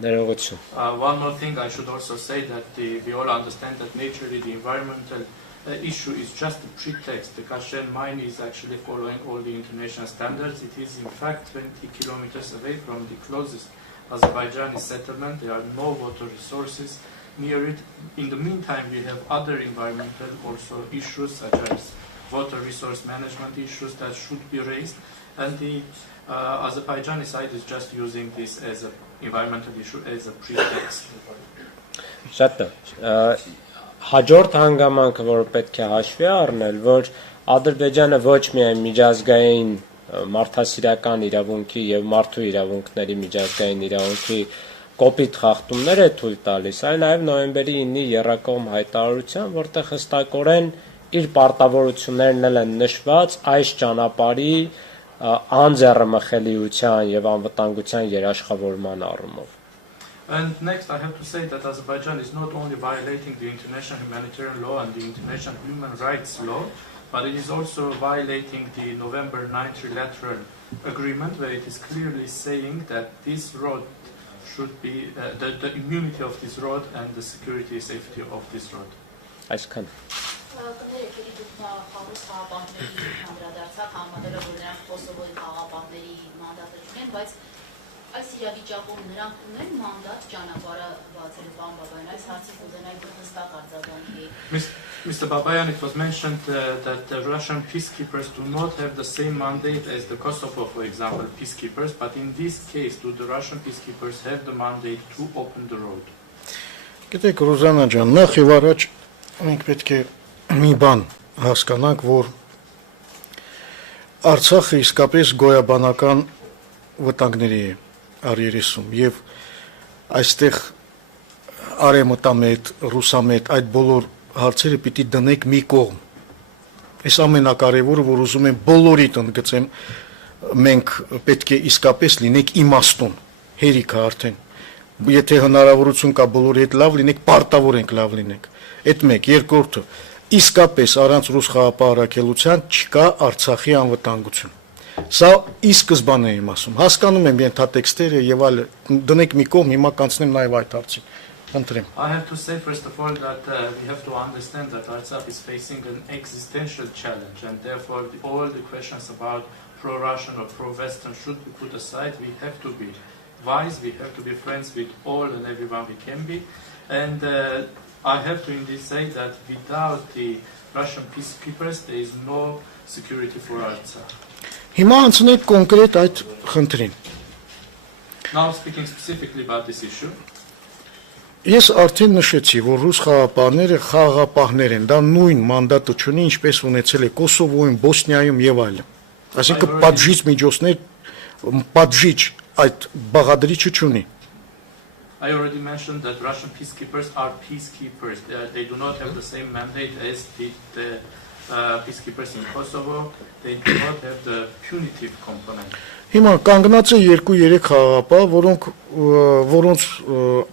ներողություն։ One more thing I should also say that we all understand that naturally the environmental issue is just a pretext. The Kashen mine is actually following all the international standards. It is in fact 20 kilometers away from the closest Azerbaijani settlement. There are no water resources near it. In the meantime, we have other environmental also issues such as water resource management issues that should be raised. And the Azerbaijani side is just using this as an environmental issue as a pretext. Շատ հաջորդ հանգամանքը, որ պետք է հաշվի առնել, որ Ադրբեջանը ոչ միայն միջազգային մարդասիրական իրավունքի եւ մարդու իրավունքների միջազգային իրավունքի կոպիտ խախտումներ է թույլ տալիս, այլ նաեւ նոյեմբերի 9-ի եռակողմ հայտարարության, որտեղ հստակորեն իր պարտավորություններն են նշված այս ճանապարհի անձեռամխելիության եւ անվտանգության երաշխավորման առումով։ And next I have to say that Azerbaijan is not only violating the international humanitarian law and the international human rights law, but it is also violating the November 9th trilateral agreement where it is clearly saying that this road should be, the immunity of this road and the security and safety of this road. Այսքան։ Կներեք, էլի դուք խաղաղ խաղապահների հանդրադարձակ համատեղ, որ նրանք Կոսովոյի խաղապահների մանդատը չունեն, բայց այս իրավիճակում նրանք ունեն մանդատ ճանապարհը բացելու բան Բաբայան, այս հարցի կուզենայի հստակ արձագանքի։ Mr. Babayan, it was mentioned that the Russian peacekeepers do not have the same mandate as the Kosovo, for example, peacekeepers, but in this case, do the Russian peacekeepers have the mandate to open the road? Գիտեք, Ռուզանա ջան, նախ եւ առաջ մենք պետք է մի բան հասկանանք, որ Արցախը իսկապես գոյաբանական վտանգների է արերեսում եւ այստեղ արեմտամետ, ռուսամետ այդ բոլոր հարցերը պիտի դնենք մի կողմ։ Այս ամենակարևորը, որ ուզում եմ բոլորիդ ընդգծեմ, մենք պետք է իսկապես լինենք իմաստուն, հերիքը արդեն։ Եթե հնարավորություն կա բոլորի հետ լավ լինենք, պարտավոր ենք լավ լինենք։ Այդ մեկ, երկրորդը, իսկապես առանց ռուս խաղապահարակելության չկա Արցախի անվտանգություն։ Սա ի սկզբանե եմ ասում։ Հասկանում եմ ենթատեքստերը եւ այլ, դնենք մի կողմ, հիմա կանցնեմ նաեւ այդ հարցին։ Խնդրեմ։ I have to say first of all that we have to understand that Artsakh is facing an existential challenge and therefore all the questions about pro-Russian or pro-Western should be put aside. We have to be wise, we have to be friends with all and everyone we can be. And I have to indeed say that without the Russian peacekeepers there is no security for Artsakh. Հիմա անցնենք կոնկրետ այդ խնդրին։ Now speaking specifically about this issue. Ես արդեն նշեցի, որ ռուս խաղապահները խաղապահներ են, դա նույն մանդատը չունի, ինչպես ունեցել է Կոսովոյում, Բոսնիայում եւ այլն։ Այսինքն պատժիչ միջոցներ, պատժիչ այդ բաղադրիչը չունի։ I already mentioned that Russian peacekeepers are peacekeepers. They do not have the same mandate as the peacekeepers in Kosovo. They do not have the punitive component. Հիմա կանգնած է 2-3 խաղապահ, որոնց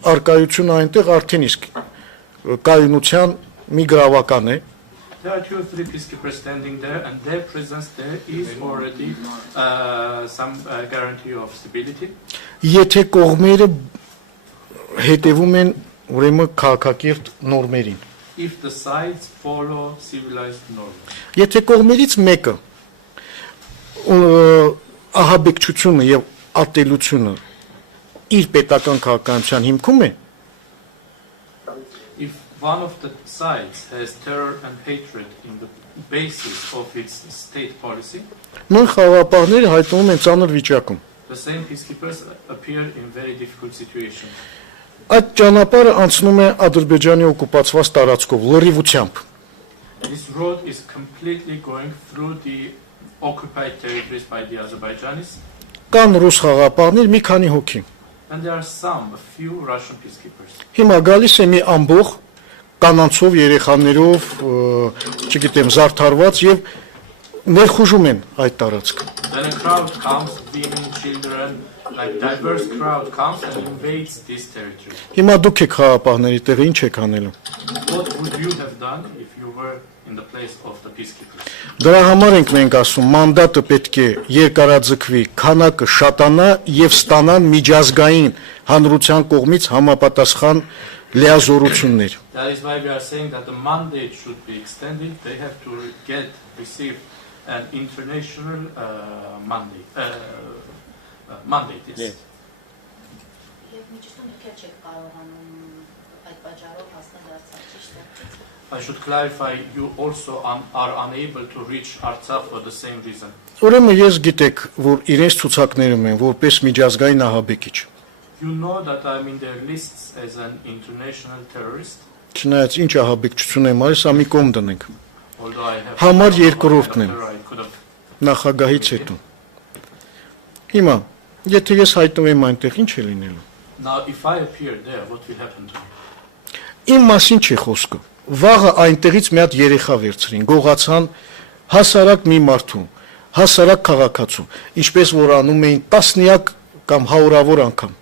արկայությունը այնտեղ արդեն իսկ կայունության մի գրավական է։ There are 2 or 3 peacekeepers standing there, and their presence there is already some guarantee of stability. Եթե կողմերը հետևում են ուրեմն քաղաքակիրթ նորմերին։ If the sides follow civilized norms. Եթե կողմերից մեկը ահաբեկչությունը եւ ատելությունը իր պետական քաղաքականության հիմքում է, if one of the sides has terror and hatred in the basis of its state policy, նույն խաղապահները հայտնվում են ծանր վիճակում։ the same peacekeepers appear in very difficult situations. Այդ ճանապարհը անցնում է Ադրբեջանի օկուպացված տարածքով լրիվությամբ։ This road is completely going through the occupied territories by the Azerbaijanis. Կան ռուս խաղապահներ մի քանի հոգի։ And there are a few Russian peacekeepers. Հիմա գալիս է մի ամբողջ կանանցով, երեխաներով, չգիտեմ, զարդարված եւ ներխուժում են այդ տարածքը։ Then a crowd comes, women, children, like diverse crowd comes and invades this territory. Հիմա դուք եք խաղապահների տեղը ինչ եք անելու։ What would you have done if you were in the place of the peacekeepers? Դրա համար ենք մենք ասում, մանդատը պետք է երկարաձգվի, քանակը շատանա եւ ստանան միջազգային հանրության կողմից համապատասխան լիազորություններ։ That is why we are saying that the mandate should be extended. They have to receive an international mandate. Mandate, yes. I should clarify, you also are unable to reach Artsakh for the same reason. Ուրեմն ես գիտեք, որ իրենց ցուցակներում են որպես միջազգային ահաբեկիչ։ You know that I'm in their lists as an international terrorist. Չնայած ինչ ահաբեկչություն եմ արել, սա մի կողմ դնենք։ Although I have Համար երկրորդն եմ նախագահից հետո։ Հիմա, եթե ես հայտնվեմ այնտեղ, ինչ է լինելու։ Now if I appear there, what will happen to me? Իմ մասին չի խոսքը։ Վաղը այնտեղից մի հատ երեխա վերցրին, գողացան հասարակ մի մարդու, հասարակ քաղաքացու, ինչպես որ անում էին տասնյակ կամ հարյուրավոր անգամ։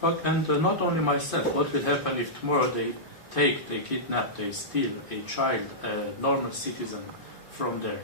And not only myself, what will happen if tomorrow they kidnap, they steal a child, a normal citizen from there?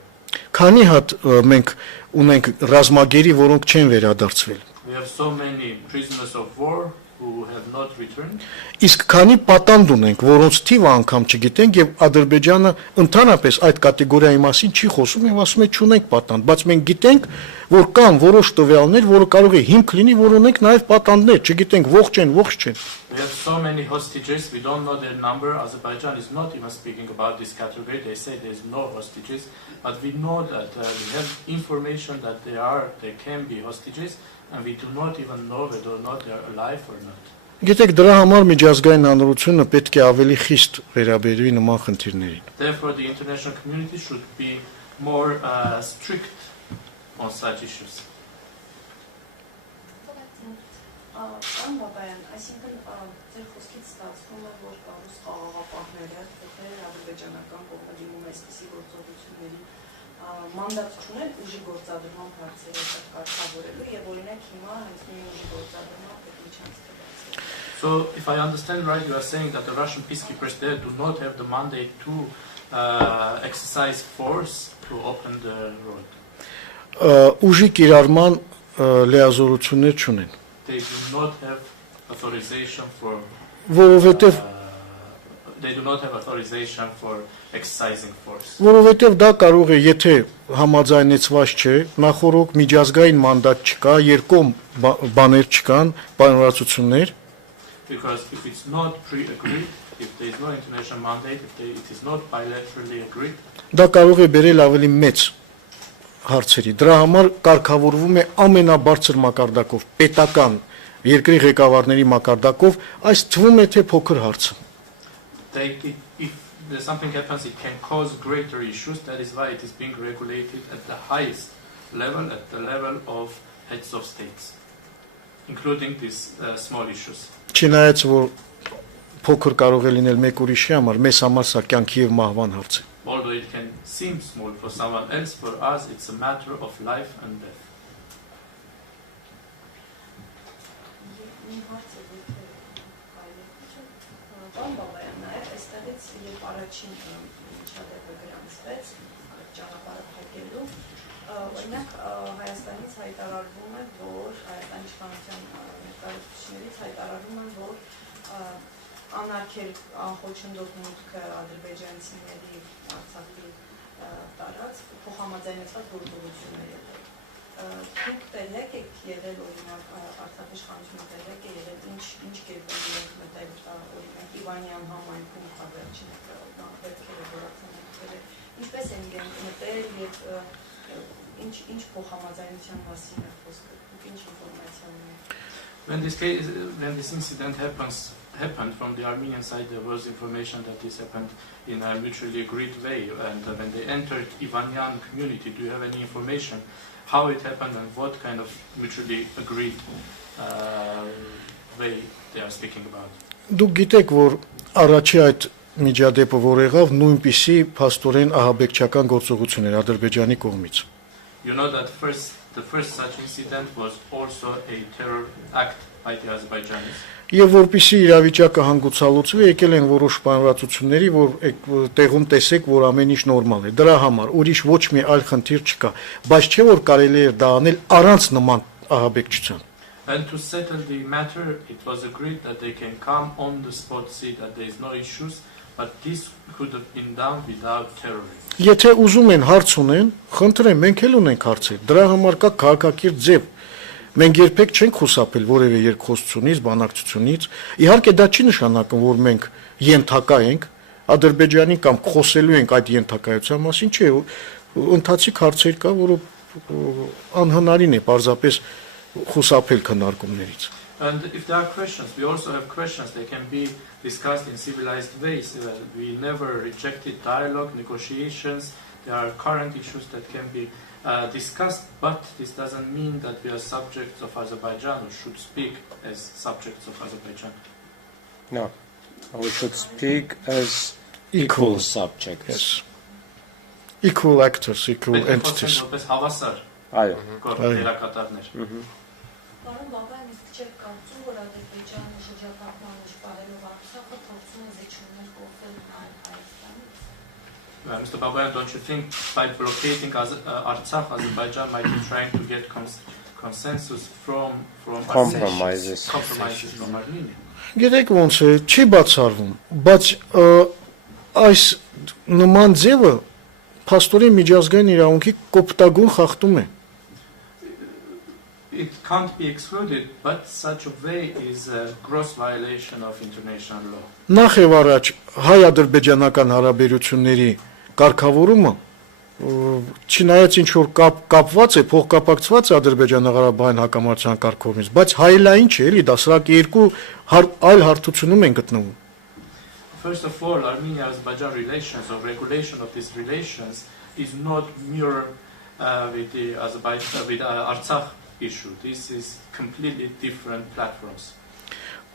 Քանի հատ մենք ունենք ռազմագերի, որոնք չեն վերադարձվել։ We have so many prisoners of war who have not returned. Իսկ քանի պատանդ ունենք, որոնց թիվը անգամ չգիտենք եւ Ադրբեջանը ընդհանրապես այդ կատեգորիայի մասին չի խոսում եւ ասում է չունենք պատանդ, բայց մենք գիտենք, որ կան որոշ տվյալներ, որը կարող է հիմք լինի, որ ունենք նաեւ պատանդներ, չգիտենք ողջ են, ողջ չեն։ We have so many hostages, we don't know their number. Azerbaijan is not even speaking about this category. They say there is no hostages, but we know that we have information that there can be hostages, and we do not even know whether or not they are alive or not. Գիտեք, դրա համար միջազգային հանրությունը պետք է ավելի խիստ վերաբերվի նման խնդիրներին։ Therefore, the international community should be more strict on such issues. Այսինքն ձեր խոսքից ստացվում է, որ ռուս խաղաղապահները, ովքեր ադրբեջանական կողմը դիմում է այսպիսի գործողությունների մանդատ չունեն ուժի գործադրման հարցերը կարգավորելու եւ օրինակ հիմա հենց մի ուժի գործադրման պետք է So, if I understand right, you are saying that the Russian peacekeepers there do not have the mandate to exercise force to open the road. Ուժի կիրառման լիազորություններ չունեն։ They do not have authorization for Որովհետև they do not have authorization for exercising force. Որովհետև դա կարող է, եթե համաձայնեցված չէ, նախորդ միջազգային մանդատ չկա, երկկողմ բաներ չկան, պայմանավորվածություններ, Because if it's not pre-agreed, if there is no international mandate, it is not bilaterally agreed, դա կարող է բերել ավելի մեծ հարցերի։ Դրա համար կարգավորվում է ամենաբարձր մակարդակով, պետական երկրի ղեկավարների մակարդակով, այս թվում է թե փոքր հարցը։ If something happens, it can cause greater issues. That is why it is being regulated at the highest level, at the level of heads of states, including these small issues. Չնայած որ փոքր կարող է լինել մեկ ուրիշի համար, մեզ համար սա կյանքի եւ մահվան հարց է։ Although it can seem small for someone else, for us it's a matter of life and death. երբ առաջին միջադեպը գրանցվեց ճանապարհը փակելու, օրինակ Հայաստանից հայտարարվում է, որ Հայաստանի իշխանության ներկայացուցիչներից հայտարարվում է, որ անարգել անխոչնդոտ մուտքը ադրբեջանցիների Արցախի տարած փոխհամաձայնեցված գործողությունների։ Դուք տեղյակ եք եղել օրինակ Արցախի իշխանությունը տեղյակ է եղել ինչ կերպով իրենք մտել օրինակ Իվանյան համայնքում հավերժին վերքերը որակցանքերը ինչպես են իրենք մտել եւ ինչ փոխհամաձայնության մասին է խոսքը դուք ինչ ինֆորմացիա ունեք։ When this incident happened from the Armenian side, there was information that this happened in a mutually agreed way. And when they entered Ivanyan community, do you have any information how it happened and what kind of mutually agreed way they are speaking about? Դուք գիտեք, որ առաջի այդ միջադեպը որ եղավ, նույնպիսի փաստորեն ահաբեկչական գործողություն էր Ադրբեջանի կողմից։ You know that the first such incident was also a terror act by the Azerbaijanis. Եվ որպիսի իրավիճակը հանգուցալուծվի, եկել են որոշ պայմանավորվածությունների, որ տեղում տեսեք, որ ամեն ինչ նորմալ է։ Դրա համար ուրիշ ոչ մի այլ խնդիր չկա, բայց չէ որ կարելի է դա անել առանց նման ահաբեկչության։ And to settle the matter, it was agreed that they can come on the spot, see that there is no issues, but this could have been done without terrorism. Եթե ուզում են հարց ունեն, խնդրեմ, մենք էլ ունենք հարցեր։ Դրա համար կա քաղաքակիրթ ձև։ Մենք երբեք չենք խուսափել որևէ երկխոսությունից, բանակցությունից։ Իհարկե դա չի նշանակում, որ մենք ենթակա ենք Ադրբեջանի կամ խոսելու ենք այդ ենթակայության մասին, չէ, ընթացիկ հարցեր կա, որը անհնարին է պարզապես խուսափել քննարկումներից։ And if there are questions, we also have questions. They can be discussed in civilized ways. We never rejected dialogue, negotiations. There are current issues that can be discussed, but this doesn't mean that we are subjects of Azerbaijan or should speak as subjects of Azerbaijan. No, we should speak as equal subjects. Yes. Equal actors, equal entities. Այո։ Պարոն Բաբայան, իսկ չեք կարծում, որ Ադրբեջանը շրջափակման մեջ պահելով Արցախը փորձում է զիջումներ կողմել Հայաստանից։ Mr. Babayan, don't you think by blockading Artsakh, Azerbaijan might be trying to get consensus from compromises from Armenia? Գիտեք ոնց է, չի բացառվում, բայց այս նման ձևը փաստորեն միջազգային իրավունքի կոպտագույն խախտում է։ It can't be excluded, but such a way is a gross violation of international law. Նախ եւ առաջ հայ-ադրբեջանական հարաբերությունների կարգավորումը չնայած ինչ որ կապված է, փոխկապակցված է Ադրբեջանա-Ղարաբաղյան հակամարտության կարգավորումից, բայց հայլային չէ, էլի դա սրանք երկու այլ հարթությունում են գտնվում։ First of all, Armenia-Azerbaijan relations or regulation of these relations is not mirror with the Artsakh issue. This is completely different platforms.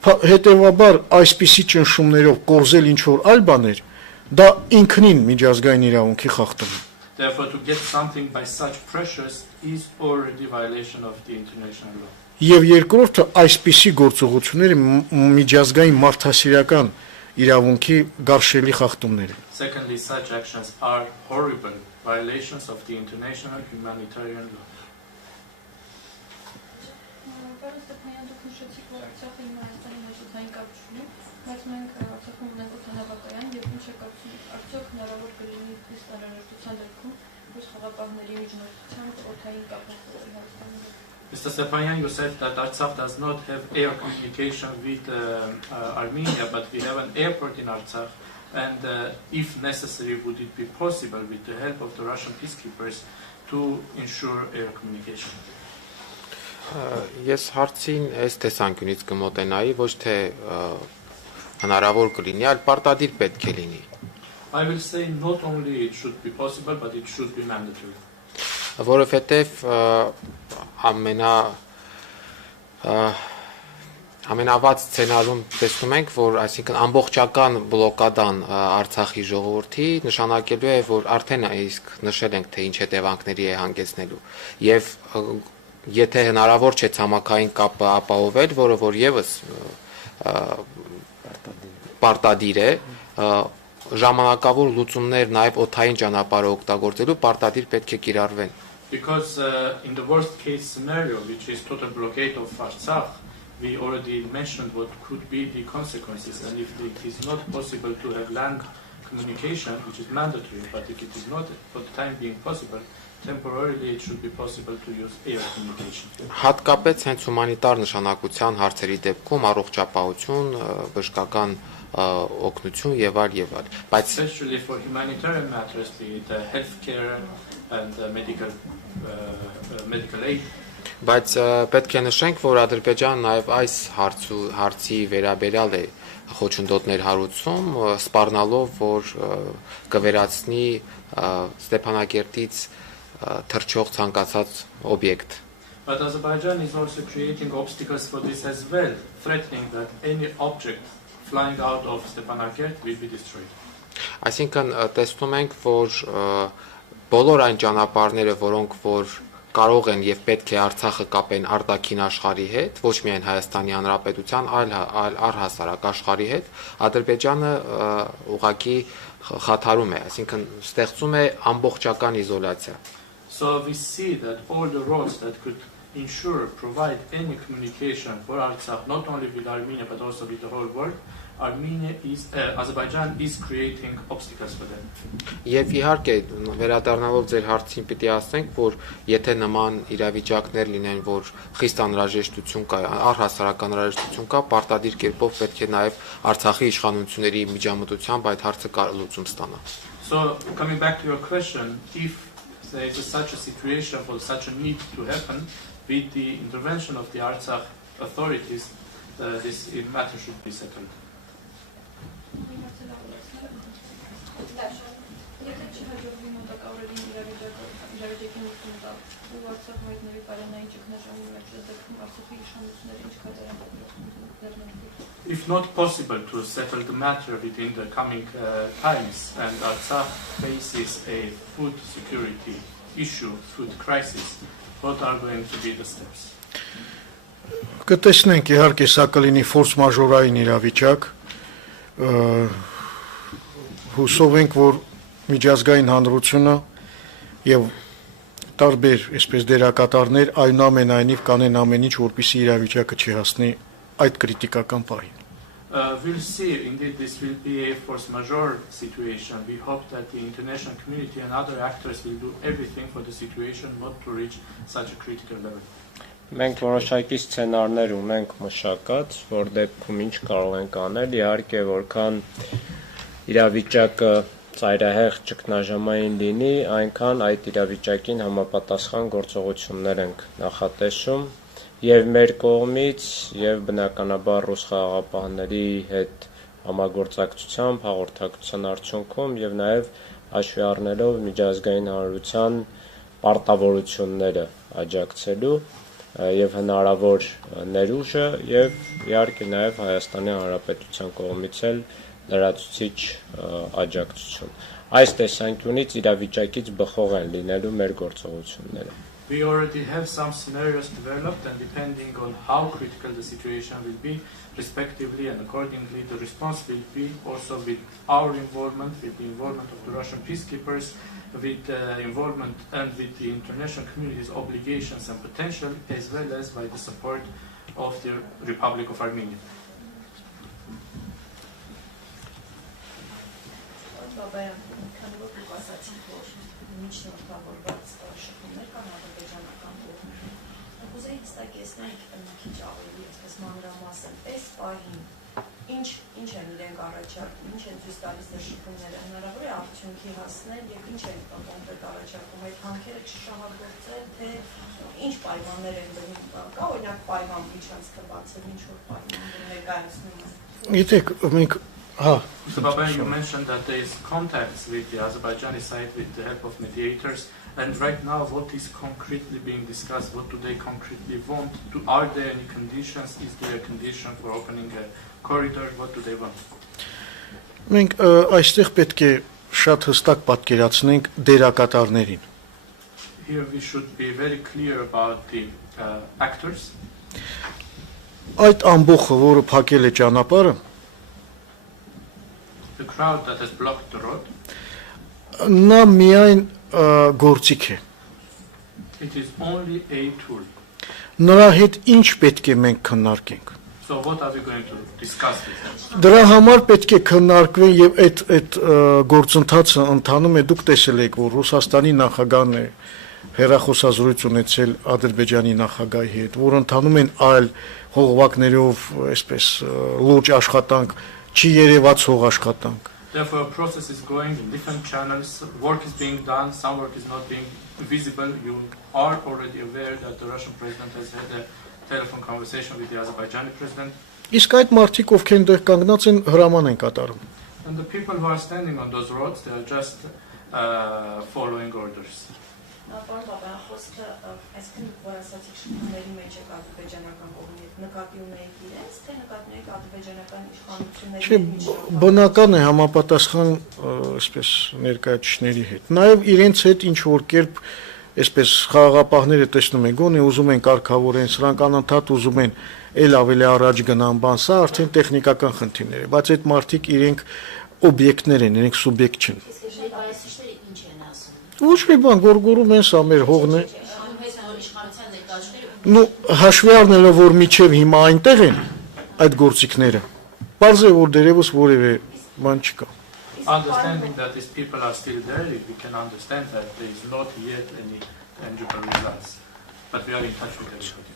Հետևաբար այսպիսի ճնշումներով կորզել ինչ որ այլ բաներ, դա ինքնին միջազգային իրավունքի խախտում է։ Therefore, to get something by such pressures is already violation of the international law. Եվ երկրորդը այսպիսի գործողությունները միջազգային մարդասիրական իրավունքի գարշելի խախտումներ են։ Secondly, such actions are horrible violations of the international humanitarian law. Բայց մենք Արցախում ունենք օդանավակայան եւ ինչ է կապվում արդյոք հնարավոր կլինի քրիստոնեական դեպքում որ խաղապահների միջնորդությամբ օդային կապ Հայաստանում։ Mr. Stepanyan, you said that Artsakh does not have air communication with Armenia, but we have an airport in Artsakh, and if necessary, would it be possible with the help of the Russian peacekeepers to ensure air communication? Ես հարցին այս տեսանկյունից կմոտենայի, ոչ թե հնարավոր կլինի, այլ պարտադիր պետք է լինի։ I will say not only it should be possible, but it should be mandatory. Որովհետև ամենավատ սցենարում տեսնում ենք, որ այսինքն ամբողջական բլոկադան Արցախի ժողովրդի նշանակելու է, որ արդեն իսկ նշել ենք, թե ինչ հետևանքների է հանգեցնելու։ Եվ եթե հնարավոր չէ ցամաքային կապը ապահովել, որը որ եւս պարտադիր է, ժամանակավոր լուծումներ նաև օթային ճանապարհը օգտագործելու պարտադիր պետք է կիրառվեն։ Because in the worst case scenario, which is total blockade of Artsakh, we already mentioned what could be the consequences, and if it is not possible to have land communication, which is mandatory, but if it is not for the time being possible, temporarily it should be possible to use air communication. Հատկապես հենց հումանիտար նշանակության հարցերի դեպքում առողջապահություն, բժշկական օգնություն եւ այլ, բայց especially for humanitarian matters, the healthcare and medical aid. Բայց պետք է նշենք, որ Ադրբեջանը նաև այս հարցի վերաբերյալ է խոչընդոտներ հարուցում, սպառնալով, որ կվերացնի Ստեփանակերտից թռչող ցանկացած օբյեկտ։ But Azerbaijan is also creating obstacles for this as well, threatening that any object flying out of Stepanakert will be destroyed. Այսինքն տեսնում ենք, որ բոլոր այն ճանապարհները, որոնք որ կարող են եւ պետք է Արցախը կապեն արտաքին աշխարհի հետ, ոչ միայն Հայաստանի Հանրապետության, այլ առհասարակ աշխարհի հետ, Ադրբեջանը ուղղակի խաթարում է, այսինքն ստեղծում է ամբողջական իզոլացիա։ So we see that all the roads that could provide any communication for Artsakh, not only with Armenia but also with the whole world, Azerbaijan is creating obstacles for them. Եվ իհարկե վերադառնալով ձեր հարցին պիտի ասենք, որ եթե նման իրավիճակներ լինեն, որ խիստ անհրաժեշտություն կա, առհասարական անհրաժեշտություն կա, պարտադիր կերպով պետք է նաև Արցախի իշխանությունների միջամտությամբ այդ հարցը լուծում ստանա։ So coming back to your question, if there is such a situation for such a need to happen, with the intervention of the Artsakh authorities, this matter should be settled. If not possible to settle the matter within the coming times, and Artsakh faces a food security issue, food crisis, what are going to be the steps? Կտեսնենք իհարկե սա կլինի ֆորս մաժորային իրավիճակ, հուսով ենք, որ միջազգային հանրությունը եւ տարբեր այսպես դերակատարներ այնուամենայնիվ կանեն ամեն ինչ, որպեսզի իրավիճակը չհասնի այդ կրիտիկական պահին։ We'll see. Indeed, this will be a force majeure situation. We hope that the international community and other actors will do everything for the situation not to reach such a critical level. Մենք որոշակի սցենարներ ունենք մշակած, որ դեպքում ինչ կարող ենք անել, իհարկե որքան իրավիճակը ծայրահեղ ճգնաժամային լինի, այնքան այդ իրավիճակին համապատասխան գործողություններ ենք նախատեսում եւ մեր կողմից եւ բնականաբար ռուս խաղաղապահների հետ համագործակցությամբ հաղորդակցության արդյունքում եւ նաեւ հաշվի առնելով միջազգային հանրության պարտավորությունները աջակցելու եւ հնարավոր ներուժը եւ իհարկե նաեւ Հայաստանի Հանրապետության կողմից էլ լրացուցիչ աջակցություն։ Այս տեսանկյունից իրավիճակից բխող են լինելու մեր գործողությունները։ We already have some scenarios developed, and depending on how critical the situation will be, respectively and accordingly, the response will be also with our involvement, with the involvement of the Russian peacekeepers, with involvement and with the international community's obligations and potential, as well as by the support of the Republic of Armenia. Ինչ են իրենք առաջարկում, ինչ են ցույց տալիս նշությունները, հնարավոր է արդյունքի հասնել եւ ինչ են կոնկրետ առաջարկում, այդ հանքերը չշահագործել, թե ինչ պայմաններ են դնում, կա օրինակ պայման միջանցքը բացել, ինչ որ պայմաններ ներկայացնում են։ Գիտեք, մենք Mr. Babayan, you mentioned that there is contacts with the Azerbaijani side with the help of mediators, and right now what is concretely being discussed, what do they concretely want? Are there any conditions? Is there a condition for opening a corridor? What do they want? Մենք այստեղ պետք է շատ հստակ պատկերացնենք դերակատարներին։ Here we should be very clear about the actors. Այդ ամբողջը, որը փակել է ճանապարհը, the crowd that has blocked the road. Նա միայն գործիք է։ It is only a tool. Նրա հետ ինչ պետք է մենք քննարկենք։ So what are we going to discuss with them? Դրա համար պետք է քննարկվեն եւ այդ գործընթացը ընթանում է, դուք տեսել եք, որ Ռուսաստանի նախագահն է հերախոսազրույց ունեցել Ադրբեջանի նախագահի հետ, որ ընթանում են այլ հողվակներով, այսպես լուրջ աշխատանք, չի երևաց հող աշխատանք։ Therefore, a process is going in different channels. Work is being done. Some work is not being visible. You are already aware that the Russian president has had a telephone conversation with the Azerbaijani president. Իսկ այդ մարդիկ, ովքեր այնտեղ կանգնած են, հրաման են կատարում։ And the people who are standing on those roads, they are just following orders. Պարոն Բաբայան, խոսքը այսքան որ ասացիք շփումների մեջ եք ադրբեջանական կողմի հետ, նկատի ունեիք իրենց, թե նկատի ունեիք ադրբեջանական իշխանությունների հետ։ Բնական է համապատասխան, այսպես ներկայացուցիչների հետ։ Նաև իրենց հետ ինչ որ կերպ, այսպես խաղաղապահները տեսնում են, գոնե ուզում են կարգավորեն, սրանք անընդհատ ուզում են ել ավելի առաջ գնան, բան, սա արդեն տեխնիկական խնդիրներ է, բայց այդ մարդիկ իրենք օբյեկտներ են, իրենք սուբյեկտ չեն։ Ոչ մի բան գորգորում են, սա մեր հողն է։ Նու հաշվի առնելով որ միջև հիմա այնտեղ են այդ գործիքները, բարձ է որ դերևս որևէ բան չկա։ Understanding that these people are still there, we can understand that there is not yet any tangible results, but we are in touch with everybody.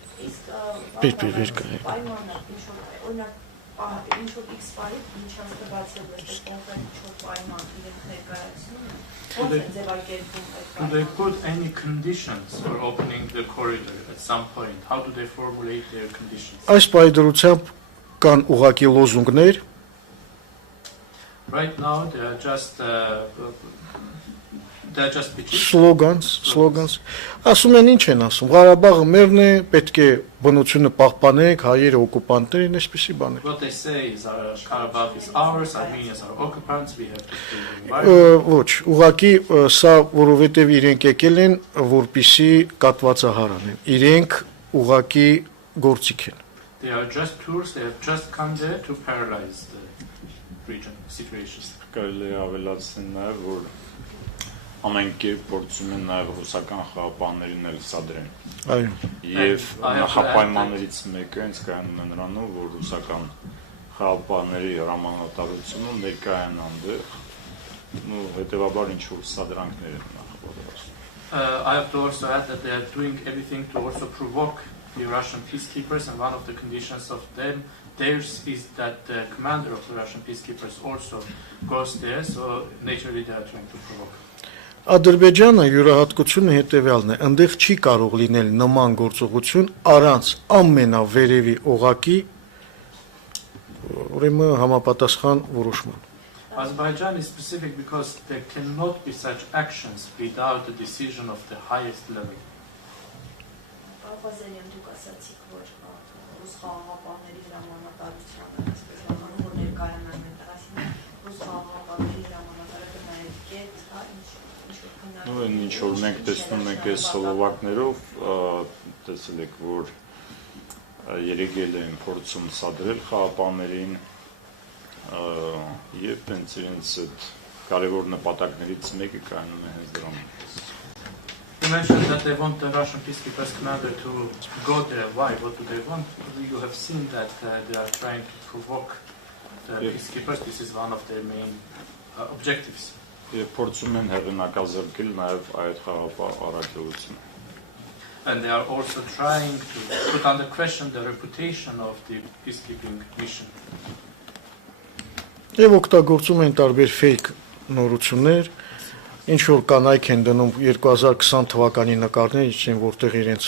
Ինչ որ X ֆայլ, ինչ հաստատացել է, կոնկրետ ինչ-որ պայման իրենք ներկայացնում են, ո՞նց են ձևակերպում այդ պայմանը։ Do they put any conditions for opening the corridor at some point? How do they formulate their conditions? Այս պայդրությամբ կան ուղղակի լոզունգներ։ Right now they are just slogans. Ասում են ինչ են ասում, Ղարաբաղը մերն է, պետք է բնությունը պահպանենք, հայերը օկուպանտներ են, այսպեսի բաներ։ What they say is Karabakh is ours, Armenians are occupants, we have to stay environment. Ոչ, ուղղակի սա որովհետև իրենք եկել են, որպիսի կատվածահար անեն։ Իրենք ուղղակի գործիք են։ They are just tours, they have just come there to paralyze the region situations. Կարելի է ավելացնել նաև, որ ամեն կերպ փորձում են նաև ռուսական խաղապաններին էլ սադրեն։ Այո։ Եվ նախապայմաններից մեկը հենց կայանում է նրանով, որ ռուսական խաղապանների հրամանատարությունը ներկայան այնտեղ, ու հետևաբար ինչ որ սադրանքներ են նախապատրաստում։ I have to also add that they are doing everything to also provoke the Russian peacekeepers, and one of the conditions of theirs is that the commander of the Russian peacekeepers also goes there, so naturally they are trying to provoke. Ադրբեջանը յուրահատկությունը հետևյալն է, այնտեղ չի կարող լինել նման գործողություն առանց ամենավերևի օղակի ուրեմն համապատասխան որոշման։ Azerbaijan is specific because there cannot be such actions without the decision of the highest level. Բազելյան դուք ասացիք, որ ռուս խաղաղապահների հրամանատարությունը այսպես բանանում, որ ներկայանան այնտեղ, այսինքն ռուս խաղաղապահների հրամանատարը կնայել կետ, ինչ որ մենք տեսնում ենք այս սլովակներով, տեսել եք, որ երեգել են փորձում սադրել խաղապաններին եւ հենց իրենց այդ կարևոր նպատակներից մեկը կայանում է հենց դրանում։ You mentioned that they want the Russian peacekeepers commander to go there. Why? What do they want? You have seen that they are trying to provoke the peacekeepers. This is one of their main objectives. And they are also trying to put under question the reputation of the peacekeeping mission. Եվ օգտագործում են տարբեր fake նորություններ, ինչ որ կանայք են դնում 2020 թվականի նկարներ, ինչ որտեղ իրենց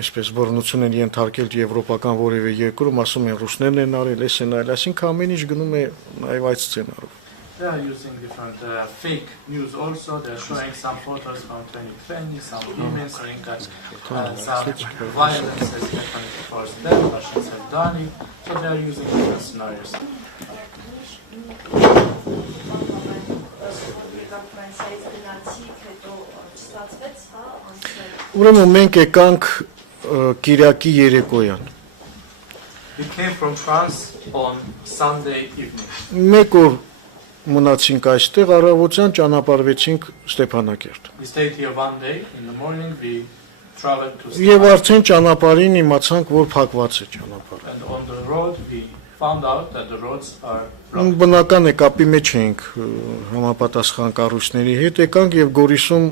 այսպես բռնություն են ենթարկել եվրոպական որևէ երկրում, ասում են ռուսներն են արել, էս են արել, այսինքն ամեն ինչ գնում է նաև այդ սցենարով։ They are using different fake news also. They are showing some photos from 2020, some women saying that some violence has happened towards them, Russians have done it. So they are using different scenarios. Ուրեմն մենք եկանք Կիրակի երեկոյան։ We came from France on Sunday evening. Մեկ օր մնացինք այստեղ, առավոտյան ճանապարհվեցինք Ստեփանակերտ։ We stayed here one day. In the morning we traveled to Եվ Stepanakert. արդեն ճանապարհին իմացանք, որ փակված է ճանապարհը։ And on the road we found out that the roads are blocked. Բնական է, կապի մեջ էինք համապատասխան կառույցների հետ, եկանք եւ Գորիսում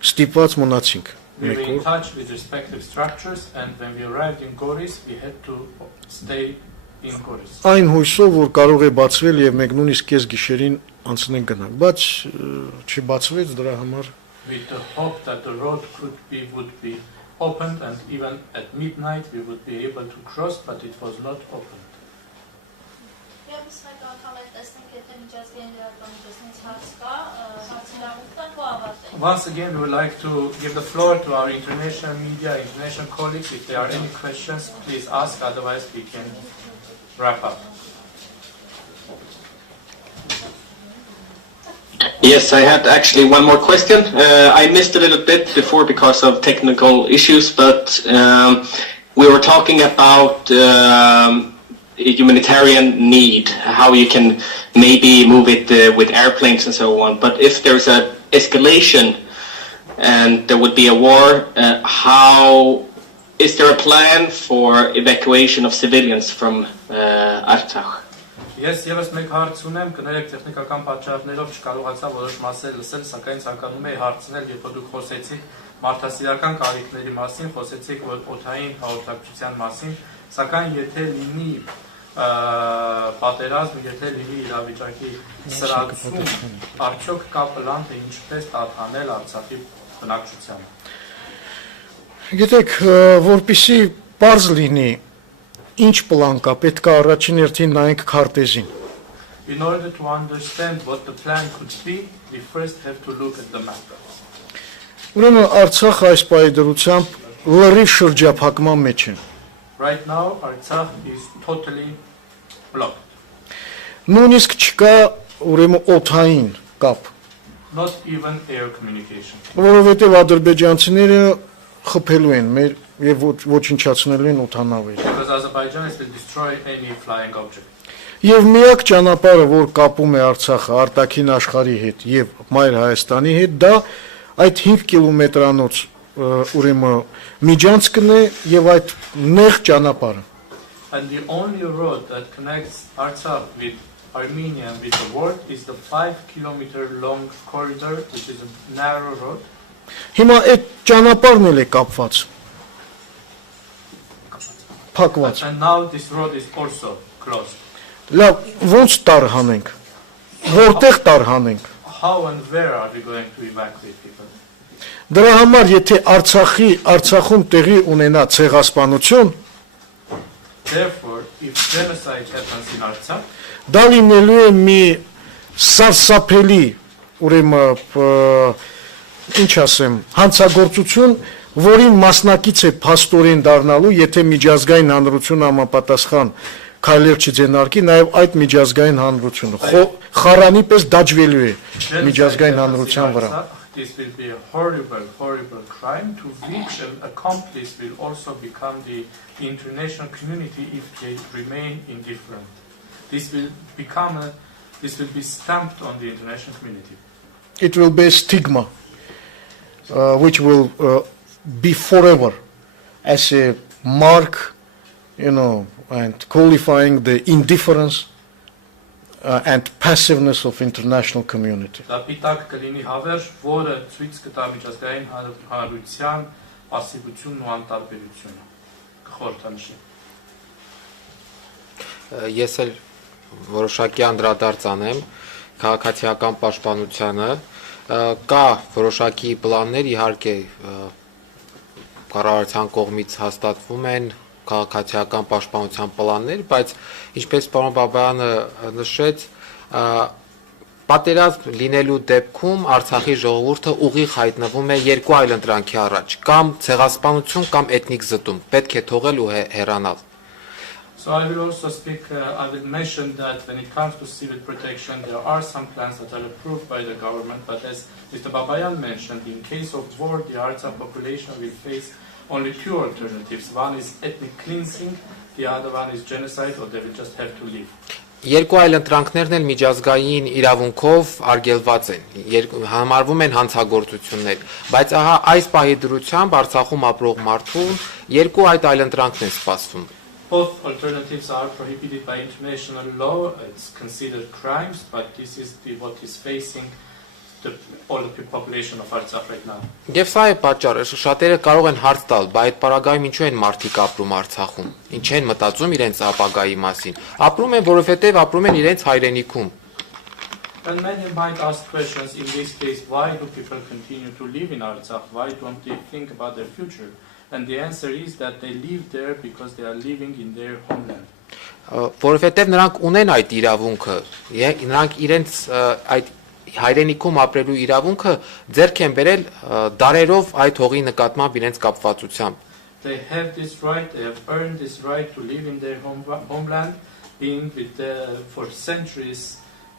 ստիպված մնացինք։ We were in touch with respective structures, and when we arrived in Goris, we had to stay in Goris. Այն հույսով, որ կարող է բացվել եւ մենք նույնիսկ կես գիշերին անցնենք գնանք, բայց չբացվեց դրա համար։ With the hope that the road would be opened, and even at midnight we would be able to cross, but it was not opened. Once again, we would like to give the floor to our international media, international colleagues. If there are any questions, please ask, otherwise we can wrap up. Yes, I had actually one more question. I missed a little bit before because of technical issues, but we were talking about humanitarian need, how you can maybe move it with airplanes and so on. But if there's an escalation and there would be a war, how is there a plan for evacuation of civilians from Artsakh? Ես եւս մեկ հարց ունեմ, կներեք տեխնիկական պատճառներով չկարողացա որոշ մասեր լսել, սակայն ցանկանում եի հարցնել, երբ դուք խոսեցիք մարդասիրական կարիքների մասին, խոսեցիք օդային հաղորդակցության մասին, սակայն եթե լինի պատերազմ, եթե լինի իրավիճակի սրացում, արդյոք կա պլան, թե ինչպես տարհանել Արցախի բնակչությանը։ Գիտեք, որպեսզի պարզ լինի ինչ պլան կա, պետք է առաջին հերթին նայենք քարտեզին։ In order to understand what the plan could be, we first have to look at the map. Ուրեմն Արցախը այս պայդրությամբ լրիվ շրջափակման մեջ է։ Right now, Artsakh is totally blocked. Նույնիսկ չկա ուրեմն օդային կապ, Not even air communication. որովհետև ադրբեջանցիները խփելու են մեր եւ ոչնչացնելու են օդանավերը։ Because Azerbaijanis will destroy any flying object. Եվ միակ ճանապարհը, որ կապում է Արցախը արտաքին աշխարհի հետ եւ մայր Հայաստանի հետ, դա այդ 5 կիլոմետրանոց ուրեմն միջանցքն է եւ այդ նեղ ճանապարհը։ And the only road that connects Artsakh with Armenia and with the world is the 5-kilometer long corridor, which is a narrow road. Հիմա այդ ճանապարհն էլ է կապված։ Փակված։ And now this road is also closed. Լավ, ո՞նց տարհանենք։ Որտեղ տարհանենք։ How and where are we going to evacuate people? Դրա համար եթե Արցախում տեղի ունենա ցեղասպանություն, Therefore, if genocide happens in Artsakh, դա լինելու է մի սարսափելի, ուրեմն ինչ ասեմ, հանցագործություն, որին մասնակից է փաստորեն դառնալու, եթե միջազգային հանրությունը համապատասխան քայլեր չձեռնարկի, նաև այդ միջազգային հանրությունը խարանի պես դաջվելու է միջազգային հանրության վրա։ this will be a horrible, horrible crime to which an accomplice will also become the international community if they remain indifferent. This will be stamped on the international community. It will be a stigma, which will be forever as a mark, and qualifying the indifference and passiveness of international community. Դա պիտակ կլինի հավերժ, որը ցույց կտա միջազգային հանրության պասիվությունն ու անտարբերությունը։ Կխորհրդանշի։ Ես էլ որոշակի անդրադարձ անեմ քաղաքացիական պաշտպանությանը, կա որոշակի պլաններ, իհարկե կառավարության կողմից հաստատվում են քաղաքացիական պաշտպանության պլաններ, բայց ինչպես պարոն Բաբայանը նշեց, պատերազմ լինելու դեպքում Արցախի ժողովուրդը ուղիղ հայտնվում է երկու այլ ընտրանքի առաջ, կամ ցեղասպանություն, կամ էթնիկ զտում, պետք է թողել ու հեռանալ։ So I will also I will mention that when it comes to civil protection, there are some plans that are approved by the government, but as Mr. Babayan mentioned, in case of war, the Artsakh population will face only two alternatives. One is ethnic cleansing, the other one is genocide, or they will just have to leave. Երկու այլ ընտրանքներն էլ միջազգային իրավունքով արգելված են, համարվում են հանցագործություններ, բայց ահա այս պահի դրությամբ Արցախում ապրող մարդուն երկու այդ այլ ընտրանքն են սպասվում։ Both alternatives are prohibited by international law. It's considered crimes, but this is what is facing all the population of Artsakh right now. Եվ սա է պատճառը, շատերը կարող են հարց տալ, բայց այդ պարագայում ինչու են մարդիկ ապրում Արցախում, ինչ են մտածում իրենց ապագայի մասին։ Ապրում են, որովհետև ապրում են իրենց հայրենիքում։ And many might ask questions in this case, why do people continue to live in Artsakh? Why don't they think about their future? And the answer is that they live there because they are living in their homeland. Որովհետև նրանք ունեն այդ իրավունքը, նրանք իրենց այդ հայրենիքում ապրելու իրավունքը ձեռք են բերել դարերով այդ հողի նկատմամբ իրենց կապվածությամբ։ They have this right, they have earned this right to live in their homeland, being for centuries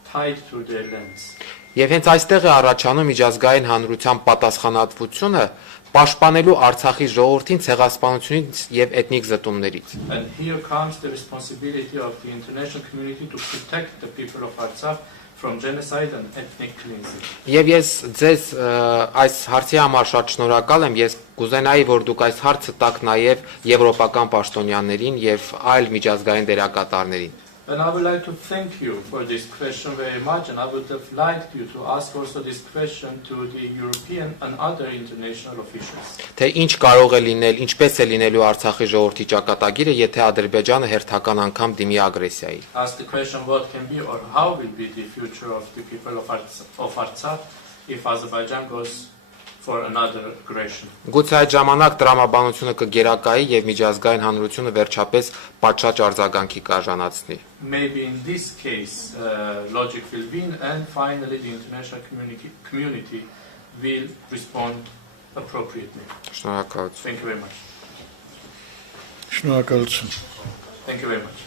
tied to their lands. Եվ հենց այստեղ է առաջանում միջազգային հանրության պատասխանատվությունը պաշտպանելու Արցախի ժողովրդին ցեղասպանությունից եւ էթնիկ զտումներից։ And here comes the responsibility of the international community to protect the people of Artsakh from genocide and ethnic cleansing. Եվ ես ձեզ այս հարցի համար շատ շնորհակալ եմ, ես կուզենայի, որ դուք այս հարցը տաք նաև եվրոպական պաշտոնյաներին եւ այլ միջազգային դերակատարներին։ And I would like to thank you for this question very much, and I would have liked you to ask also this question to the European and other international officials. Թե ինչ կարող է լինել, ինչպես է լինելու Արցախի ժողովրդի ճակատագիրը, եթե Ադրբեջանը հերթական անգամ դիմի ագրեսիայի։ Ask the question what can be or how will be the future of the people of Artsakh if Azerbaijan goes for another aggression. Գուցե այդ ժամանակ տրամաբանությունը կգերակայի եւ միջազգային հանրությունը վերջապես պատշաճ արձագանքի կարժանացնի։ Maybe in this case logic will win and finally the international community will respond appropriately. Շնորհակալություն։ Thank you very much. Շնորհակալություն։ Thank you very much.